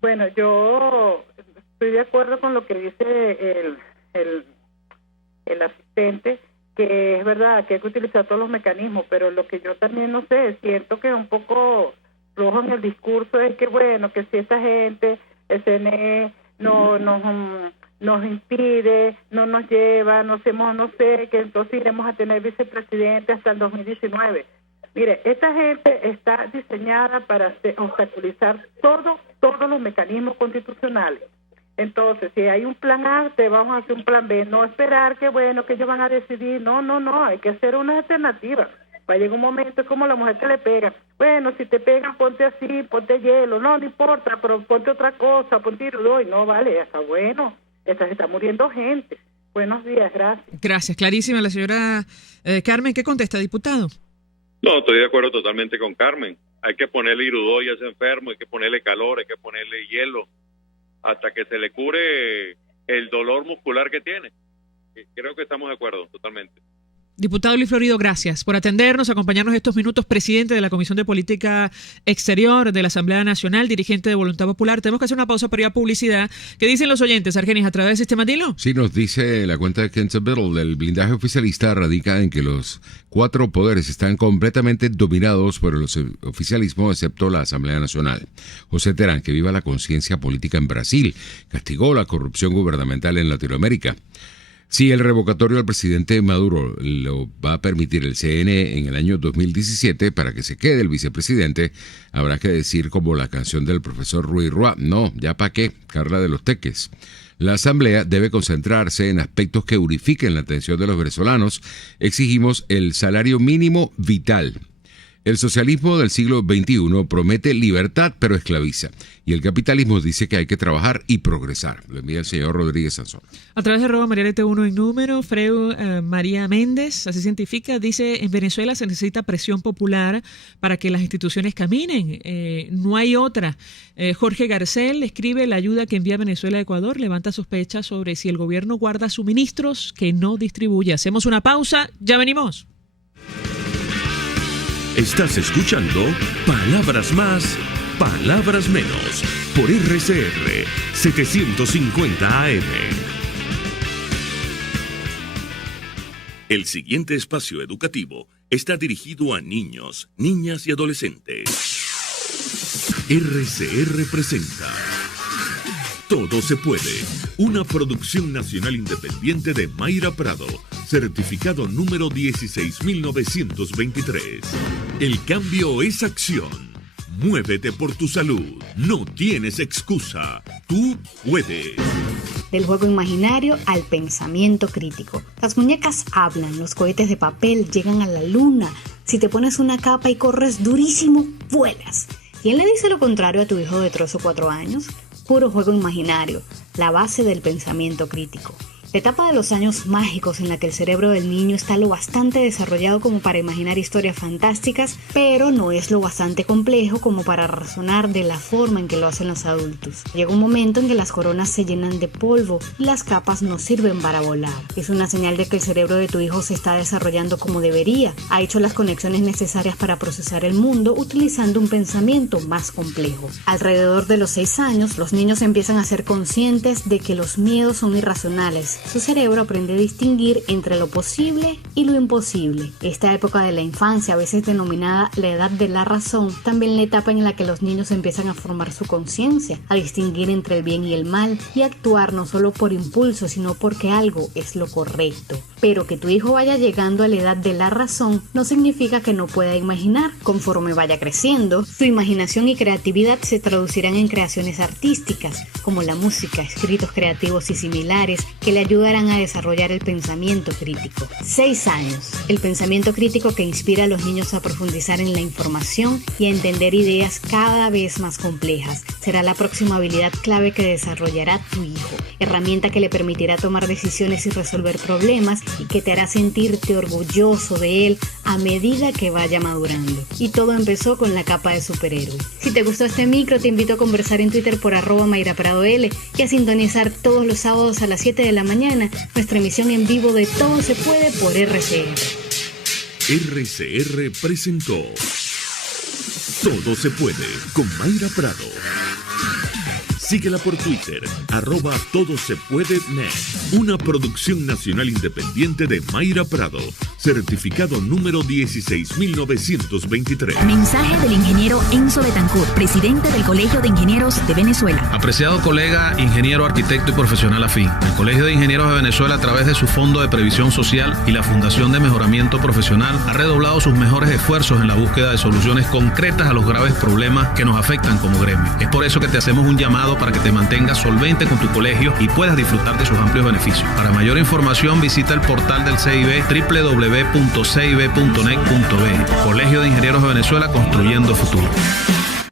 Bueno, yo estoy de acuerdo con lo que dice el asistente, que es verdad que hay que utilizar todos los mecanismos, pero lo que yo también no sé, siento que es un poco rojo en el discurso es que bueno, que si esta gente, el CNE nos impide, no nos lleva, no sé, que entonces iremos a tener vicepresidente hasta el 2019. Mire, esta gente está diseñada para obstaculizar todos los mecanismos constitucionales. Entonces, si hay un plan A, te vamos a hacer un plan B. No esperar que, bueno, que ellos van a decidir. No, hay que hacer una alternativa. Va a llegar un momento, es como la mujer que le pega. Bueno, si te pegan, ponte así, ponte hielo. No importa, pero ponte otra cosa, ponte hidrodoy. No, vale, ya está bueno. Se está muriendo gente. Buenos días, gracias. Gracias, clarísima la señora Carmen. ¿Qué contesta, diputado? No, estoy de acuerdo totalmente con Carmen. Hay que ponerle hidrodoy a ese enfermo, hay que ponerle calor, hay que ponerle hielo, hasta que se le cure el dolor muscular que tiene. Creo que estamos de acuerdo totalmente. Diputado Luis Florido, gracias por atendernos, acompañarnos estos minutos, presidente de la Comisión de Política Exterior de la Asamblea Nacional, dirigente de Voluntad Popular. Tenemos que hacer una pausa para ir a publicidad. ¿Qué dicen los oyentes, Argenis, a través del sistema Dilo? Sí, nos dice la cuenta de Kenza Biddle, el blindaje oficialista radica en que los 4 poderes están completamente dominados por el oficialismo, excepto la Asamblea Nacional. José Terán, que viva la conciencia política en Brasil, castigó la corrupción gubernamental en Latinoamérica. Si el revocatorio al presidente Maduro lo va a permitir el CNE en el año 2017 para que se quede el vicepresidente, habrá que decir como la canción del profesor Ruy Rua, no, ya pa' qué, Carla de Los Teques. La Asamblea debe concentrarse en aspectos que unifiquen la atención de los venezolanos. Exigimos el salario mínimo vital. El socialismo del siglo XXI promete libertad pero esclaviza. Y el capitalismo dice que hay que trabajar y progresar. Lo envía el señor Rodríguez Sansón. A través de @marialete1 en número, Freu María Méndez, así científica, dice: en Venezuela se necesita presión popular para que las instituciones caminen. No hay otra. Jorge Garcel escribe: la ayuda que envía Venezuela a Ecuador levanta sospechas sobre si el gobierno guarda suministros que no distribuye. Hacemos una pausa, ya venimos. Estás escuchando Palabras Más, Palabras Menos, por RCR 750 AM. El siguiente espacio educativo está dirigido a niños, niñas y adolescentes. RCR presenta Todo se puede. Una producción nacional independiente de Mayra Prado. Certificado número 16923. El cambio es acción. Muévete por tu salud. No tienes excusa. Tú puedes. Del juego imaginario al pensamiento crítico. Las muñecas hablan, los cohetes de papel llegan a la luna. Si te pones una capa y corres durísimo, vuelas. ¿Quién le dice lo contrario a tu hijo de 3 o 4 años? Puro juego imaginario, la base del pensamiento crítico. La etapa de los años mágicos en la que el cerebro del niño está lo bastante desarrollado como para imaginar historias fantásticas, pero no es lo bastante complejo como para razonar de la forma en que lo hacen los adultos. Llega un momento en que las coronas se llenan de polvo y las capas no sirven para volar. Es una señal de que el cerebro de tu hijo se está desarrollando como debería. Ha hecho las conexiones necesarias para procesar el mundo utilizando un pensamiento más complejo. Alrededor de los 6 años, los niños empiezan a ser conscientes de que los miedos son irracionales. Su cerebro aprende a distinguir entre lo posible y lo imposible. Esta época de la infancia, a veces denominada la edad de la razón, también la etapa en la que los niños empiezan a formar su conciencia, a distinguir entre el bien y el mal y a actuar no solo por impulso, sino porque algo es lo correcto. Pero que tu hijo vaya llegando a la edad de la razón no significa que no pueda imaginar. Conforme vaya creciendo, su imaginación y creatividad se traducirán en creaciones artísticas, como la música, escritos creativos y similares, que le ayudarán a desarrollar el pensamiento crítico. 6 años. El pensamiento crítico que inspira a los niños a profundizar en la información y a entender ideas cada vez más complejas. Será la próxima habilidad clave que desarrollará tu hijo. Herramienta que le permitirá tomar decisiones y resolver problemas y que te hará sentirte orgulloso de él a medida que vaya madurando. Y todo empezó con la capa de superhéroe. Si te gustó este micro, te invito a conversar en Twitter por @MayraPradoL y a sintonizar todos los sábados a las 7 de la mañana nuestra emisión en vivo de Todo se puede por RCR. RCR presentó Todo se puede con Mayra Prado. Síguela por Twitter, @todosepuedenet. Una producción nacional independiente de Mayra Prado. Certificado número 16923. Mensaje del ingeniero Enzo Betancourt, presidente del Colegio de Ingenieros de Venezuela. Apreciado colega, ingeniero, arquitecto y profesional afín, el Colegio de Ingenieros de Venezuela, a través de su Fondo de Previsión Social y la Fundación de Mejoramiento Profesional, ha redoblado sus mejores esfuerzos en la búsqueda de soluciones concretas a los graves problemas que nos afectan como gremio. Es por eso que te hacemos un llamado para que te mantengas solvente con tu colegio y puedas disfrutar de sus amplios beneficios. Para mayor información, visita el portal del CIB www.cib.net.be. Colegio de Ingenieros de Venezuela, construyendo futuro.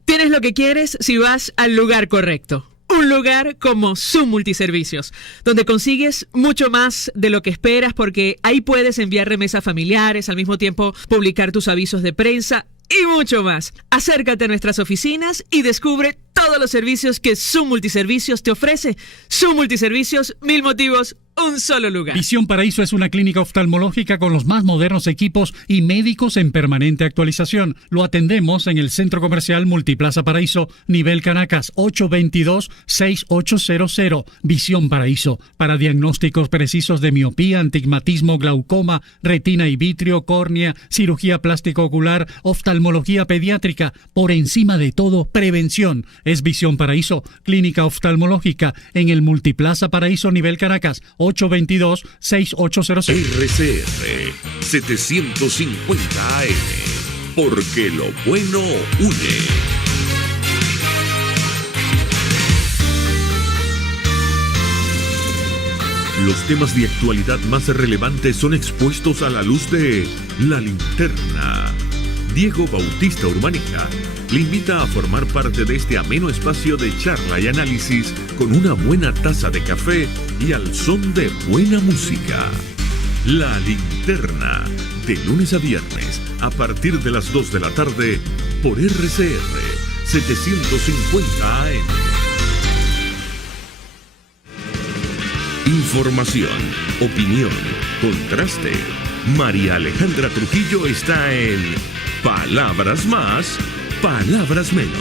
Tienes lo que quieres si vas al lugar correcto. Un lugar como Zoom Multiservicios, donde consigues mucho más de lo que esperas, porque ahí puedes enviar remesas familiares, al mismo tiempo publicar tus avisos de prensa y mucho más. Acércate a nuestras oficinas y descubre todos los servicios que Zoom Multiservicios te ofrece. Zoom Multiservicios, 1000 motivos, un solo lugar. Visión Paraíso es una clínica oftalmológica con los más modernos equipos y médicos en permanente actualización. Lo atendemos en el Centro Comercial Multiplaza Paraíso, nivel Caracas, 822-6800. Visión Paraíso, para diagnósticos precisos de miopía, antigmatismo, glaucoma, retina y vitrio, córnea, cirugía plástica ocular, oftalmología pediátrica. Por encima de todo, prevención. Es Visión Paraíso, clínica oftalmológica en el Multiplaza Paraíso, nivel Caracas, 822-6800. RCR 750 AM, porque lo bueno une. Los temas de actualidad más relevantes son expuestos a la luz de La Linterna. Diego Bautista Urbanica le invita a formar parte de este ameno espacio de charla y análisis con una buena taza de café y al son de buena música. La Linterna, de lunes a viernes, a partir de las 2 de la tarde, por RCR 750 AM. Información, opinión, contraste. María Alejandra Trujillo está en Palabras Más, Palabras Menos.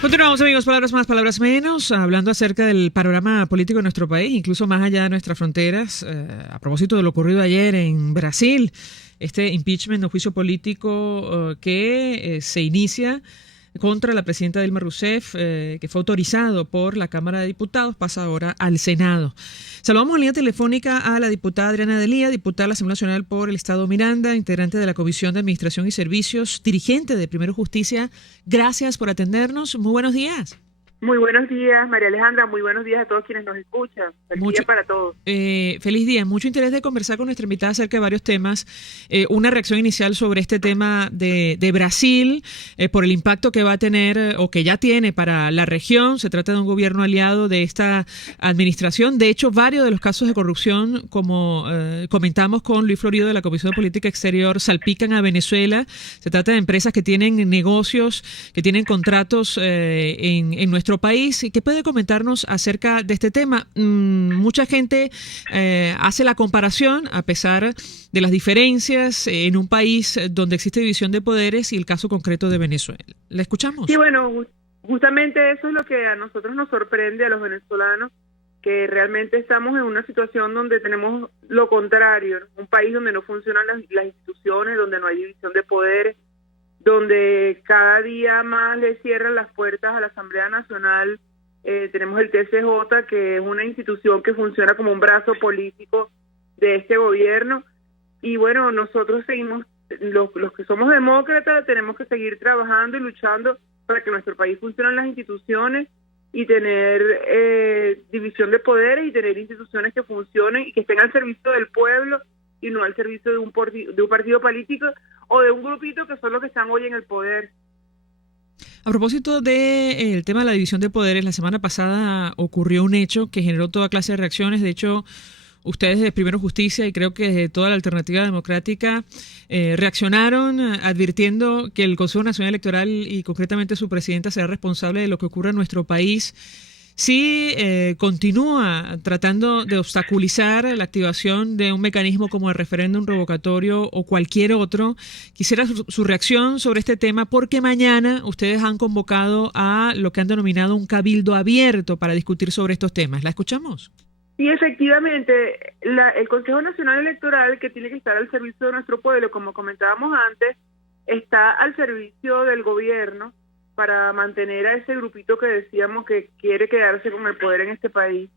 Continuamos, amigos, palabras más, palabras menos, hablando acerca del panorama político de nuestro país, incluso más allá de nuestras fronteras, a propósito de lo ocurrido ayer en Brasil, este impeachment o juicio político que se inicia contra la presidenta Dilma Rousseff, que fue autorizado por la Cámara de Diputados, pasa ahora al Senado. Saludamos en línea telefónica a la diputada Adriana Delía, diputada de la Asamblea Nacional por el Estado Miranda, integrante de la Comisión de Administración y Servicios, dirigente de Primero Justicia. Gracias por atendernos. Muy buenos días. Muy buenos días, María Alejandra. Muy buenos días a todos quienes nos escuchan. Feliz día para todos. Feliz día. Mucho interés de conversar con nuestra invitada acerca de varios temas. Una reacción inicial sobre este tema de Brasil, por el impacto que va a tener o que ya tiene para la región. Se trata de un gobierno aliado de esta administración. De hecho, varios de los casos de corrupción, como comentamos con Luis Florido de la Comisión de Política Exterior, salpican a Venezuela. Se trata de empresas que tienen negocios, que tienen contratos en nuestro país. ¿Qué puede comentarnos acerca de este tema? Mucha gente hace la comparación, a pesar de las diferencias, en un país donde existe división de poderes y el caso concreto de Venezuela. ¿La escuchamos? Sí, bueno, justamente eso es lo que a nosotros nos sorprende, a los venezolanos, que realmente estamos en una situación donde tenemos lo contrario, un país donde no funcionan las instituciones, donde no hay división de poderes, donde cada día más le cierran las puertas a la Asamblea Nacional. Tenemos el TCJ, que es una institución que funciona como un brazo político de este gobierno. Y bueno, nosotros seguimos, los que somos demócratas, tenemos que seguir trabajando y luchando para que nuestro país funcione en las instituciones y tener división de poderes y tener instituciones que funcionen y que estén al servicio del pueblo y no al servicio de un partido político o de un grupito que son los que están hoy en el poder. A propósito del tema de la división de poderes, la semana pasada ocurrió un hecho que generó toda clase de reacciones. De hecho, ustedes de Primero Justicia y creo que de toda la Alternativa Democrática reaccionaron advirtiendo que el Consejo Nacional Electoral y concretamente su presidenta será responsable de lo que ocurra en nuestro país. Sí, continúa tratando de obstaculizar la activación de un mecanismo como el referéndum revocatorio o cualquier otro. Quisiera su reacción sobre este tema, porque mañana ustedes han convocado a lo que han denominado un cabildo abierto para discutir sobre estos temas. ¿La escuchamos? Sí, efectivamente, el Consejo Nacional Electoral, que tiene que estar al servicio de nuestro pueblo, como comentábamos antes, está al servicio del gobierno para mantener a ese grupito que decíamos que quiere quedarse con el poder en este país.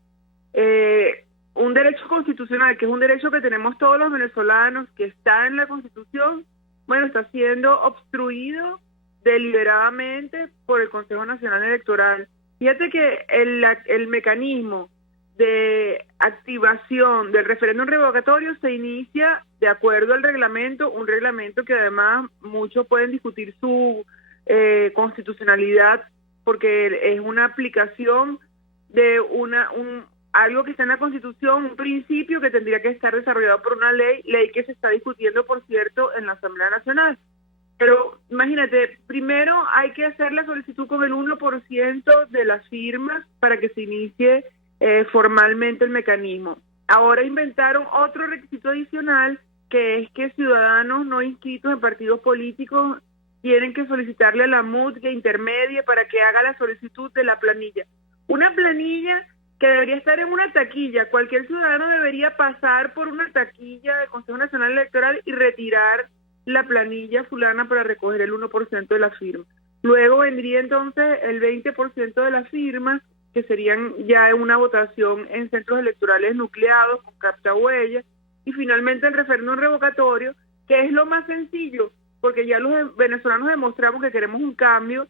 Un derecho constitucional, que es un derecho que tenemos todos los venezolanos, que está en la Constitución, bueno, está siendo obstruido deliberadamente por el Consejo Nacional Electoral. Fíjate que el mecanismo de activación del referéndum revocatorio se inicia de acuerdo al reglamento, un reglamento que además muchos pueden discutir su constitucionalidad, porque es una aplicación de algo que está en la Constitución, un principio que tendría que estar desarrollado por una ley que se está discutiendo, por cierto, en la Asamblea Nacional. Pero imagínate, primero hay que hacer la solicitud con el 1% de las firmas para que se inicie formalmente el mecanismo. Ahora inventaron otro requisito adicional, que es que ciudadanos no inscritos en partidos políticos tienen que solicitarle a la MUD que intermedie para que haga la solicitud de la planilla. Una planilla que debería estar en una taquilla. Cualquier ciudadano debería pasar por una taquilla del Consejo Nacional Electoral y retirar la planilla fulana para recoger el 1% de las firmas. Luego vendría entonces el 20% de las firmas, que serían ya una votación en centros electorales nucleados con captahuellas, y finalmente el referéndum revocatorio, que es lo más sencillo, porque ya los venezolanos demostramos que queremos un cambio,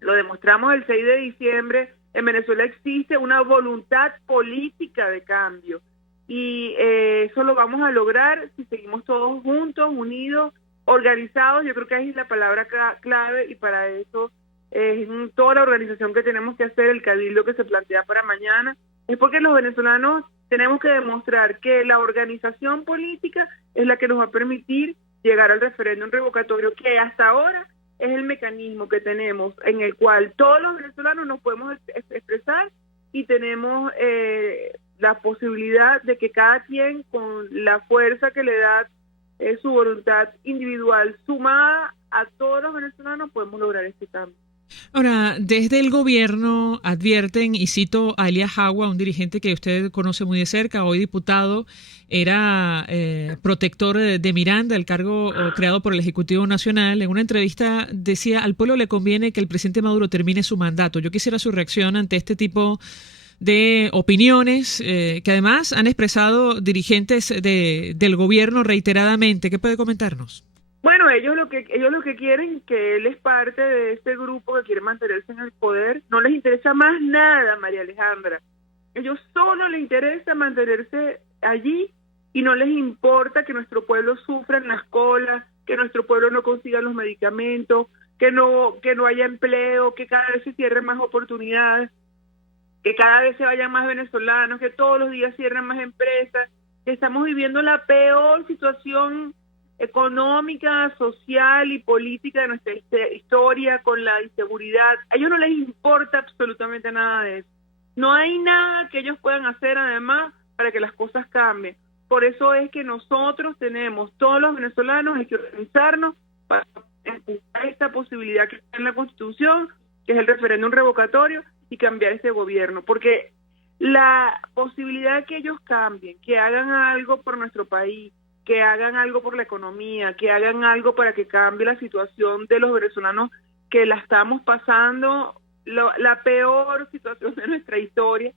lo demostramos el 6 de diciembre, en Venezuela existe una voluntad política de cambio, y eso lo vamos a lograr si seguimos todos juntos, unidos, organizados. Yo creo que ahí es la palabra clave, y para eso es toda la organización que tenemos que hacer, el cabildo que se plantea para mañana, es porque los venezolanos tenemos que demostrar que la organización política es la que nos va a permitir llegar al referéndum revocatorio, que hasta ahora es el mecanismo que tenemos en el cual todos los venezolanos nos podemos expresar y tenemos la posibilidad de que cada quien, con la fuerza que le da su voluntad individual sumada a todos los venezolanos, podemos lograr este cambio. Ahora, desde el gobierno advierten, y cito a Elías Jagua, un dirigente que usted conoce muy de cerca, hoy diputado, era protector de Miranda, el cargo creado por el Ejecutivo Nacional. En una entrevista decía, al pueblo le conviene que el presidente Maduro termine su mandato. Yo quisiera su reacción ante este tipo de opiniones que además han expresado dirigentes del gobierno reiteradamente. ¿Qué puede comentarnos? Bueno, ellos lo que quieren, que él es parte de este grupo que quiere mantenerse en el poder, no les interesa más nada, María Alejandra. Ellos solo les interesa mantenerse allí y no les importa que nuestro pueblo sufra en las colas, que nuestro pueblo no consiga los medicamentos, que no haya empleo, que cada vez se cierren más oportunidades, que cada vez se vayan más venezolanos, que todos los días cierren más empresas, que estamos viviendo la peor situación económica, social y política de nuestra historia, con la inseguridad. A ellos no les importa absolutamente nada de eso. No hay nada que ellos puedan hacer además para que las cosas cambien. Por eso es que nosotros tenemos, todos los venezolanos, hay que organizarnos para empujar esta posibilidad que está en la Constitución, que es el referéndum revocatorio, y cambiar este gobierno. Porque la posibilidad que ellos cambien, que hagan algo por nuestro país, que hagan algo por la economía, que hagan algo para que cambie la situación de los venezolanos, que la estamos pasando, la peor situación de nuestra historia,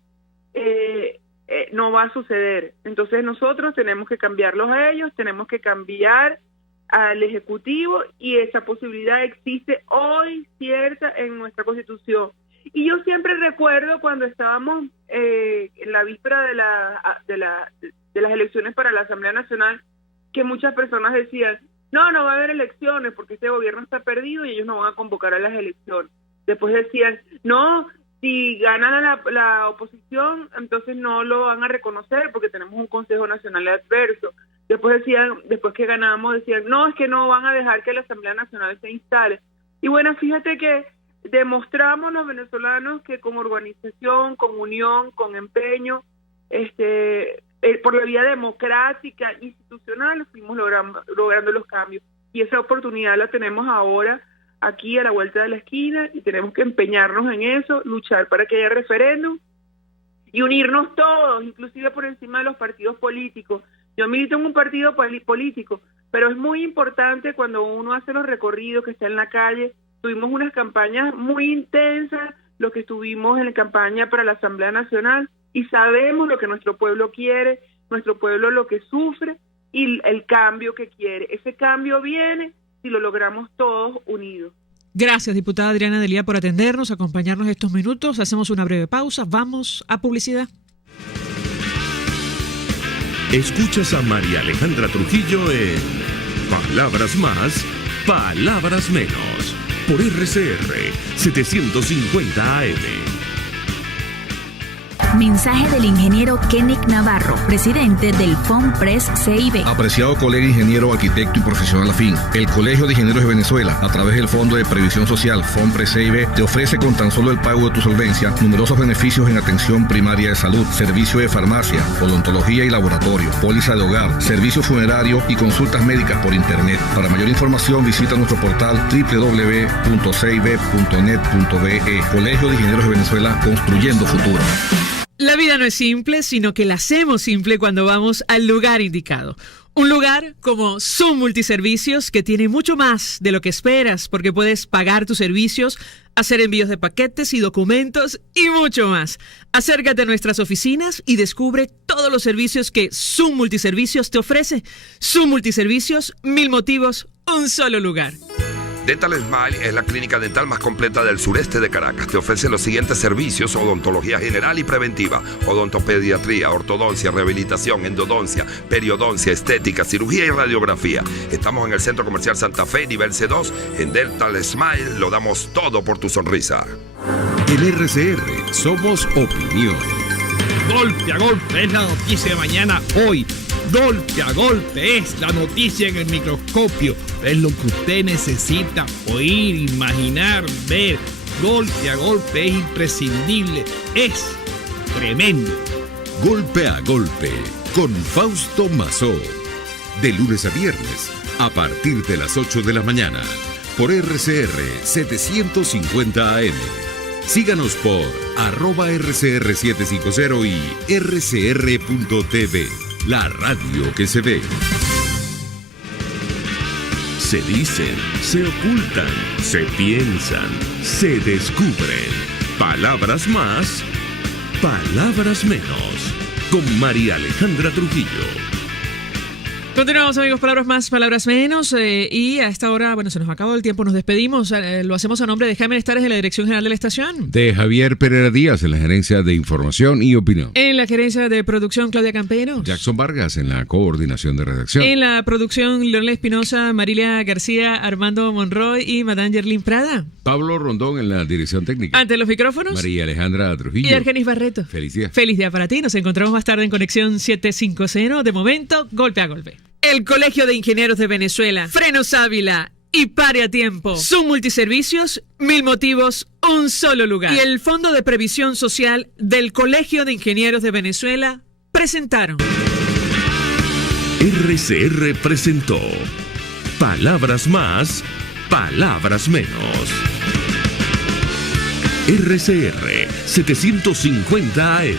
no va a suceder. Entonces nosotros tenemos que cambiarlos a ellos, tenemos que cambiar al Ejecutivo, y esa posibilidad existe hoy cierta en nuestra Constitución. Y yo siempre recuerdo cuando estábamos en la víspera de las elecciones para la Asamblea Nacional, que muchas personas decían, no va a haber elecciones porque este gobierno está perdido y ellos no van a convocar a las elecciones. Después decían, no, si gana la oposición, entonces no lo van a reconocer porque tenemos un Consejo Nacional adverso. Después que ganamos, decían, no, es que no van a dejar que la Asamblea Nacional se instale. Y bueno, fíjate que demostramos los venezolanos que con organización, con unión, con empeño, por la vía democrática, institucional, fuimos logrando los cambios. Y esa oportunidad la tenemos ahora, aquí a la vuelta de la esquina, y tenemos que empeñarnos en eso, luchar para que haya referéndum y unirnos todos, inclusive por encima de los partidos políticos. Yo milito en un partido político, pero es muy importante cuando uno hace los recorridos, que está en la calle. Tuvimos unas campañas muy intensas, lo que estuvimos en la campaña para la Asamblea Nacional, y sabemos lo que nuestro pueblo quiere, nuestro pueblo lo que sufre y el cambio que quiere. Ese cambio viene si lo logramos todos unidos. Gracias, diputada Adriana Delía, por atendernos, acompañarnos estos minutos. Hacemos una breve pausa, vamos a publicidad. Escuchas a María Alejandra Trujillo en Palabras Más, Palabras Menos, por RCR 750 AM. Mensaje del ingeniero Kenneth Navarro, presidente del FOMPRES CIB. Apreciado colega ingeniero, arquitecto y profesional afín, el Colegio de Ingenieros de Venezuela, a través del Fondo de Previsión Social FOMPRES CIB, te ofrece con tan solo el pago de tu solvencia numerosos beneficios en atención primaria de salud, servicio de farmacia, odontología y laboratorio, póliza de hogar, servicio funerario y consultas médicas por internet. Para mayor información visita nuestro portal www.cib.net.be. Colegio de Ingenieros de Venezuela, construyendo futuro. La vida no es simple, sino que la hacemos simple cuando vamos al lugar indicado. Un lugar como Zoom Multiservicios, que tiene mucho más de lo que esperas, porque puedes pagar tus servicios, hacer envíos de paquetes y documentos y mucho más. Acércate a nuestras oficinas y descubre todos los servicios que Zoom Multiservicios te ofrece. Zoom Multiservicios, 1000 motivos, un solo lugar. Dental Smile es la clínica dental más completa del sureste de Caracas. Te ofrece los siguientes servicios: odontología general y preventiva, odontopediatría, ortodoncia, rehabilitación, endodoncia, periodoncia, estética, cirugía y radiografía. Estamos en el Centro Comercial Santa Fe, nivel C2. En Dental Smile lo damos todo por tu sonrisa. En RCR somos opinión. Golpe a golpe es la noticia de mañana hoy. Golpe a golpe es la noticia en el microscopio. Es lo que usted necesita oír, imaginar, ver. Golpe a golpe es imprescindible. Es tremendo. Golpe a golpe con Fausto Mazó. De lunes a viernes a partir de las 8 de la mañana. por RCR 750 AM. Síganos por @RCR750 y rcr.tv, la radio que se ve. Se dicen, se ocultan, se piensan, se descubren. Palabras más, palabras menos. Con María Alejandra Trujillo. Continuamos, amigos, palabras más, palabras menos, y a esta hora, bueno, se nos acabó el tiempo, nos despedimos, lo hacemos a nombre de Jaime Estares de la Dirección General de la Estación. De Javier Pereira Díaz en la Gerencia de Información y Opinión. En la Gerencia de Producción, Claudia Campero. Jackson Vargas en la Coordinación de Redacción. En la producción, Leonel Espinosa, Marilia García, Armando Monroy y Madame Yerlin Prada. Pablo Rondón en la Dirección Técnica. Ante los micrófonos, María Alejandra Trujillo. Y Argenis Barreto. Feliz día. Feliz día para ti, nos encontramos más tarde en Conexión 750, de momento, golpe a golpe. El Colegio de Ingenieros de Venezuela, Frenos Ávila y Pare a Tiempo. Son multiservicios, 1000 motivos, un solo lugar. Y el Fondo de Previsión Social del Colegio de Ingenieros de Venezuela presentaron. RCR presentó Palabras más, palabras menos. RCR 750 AM.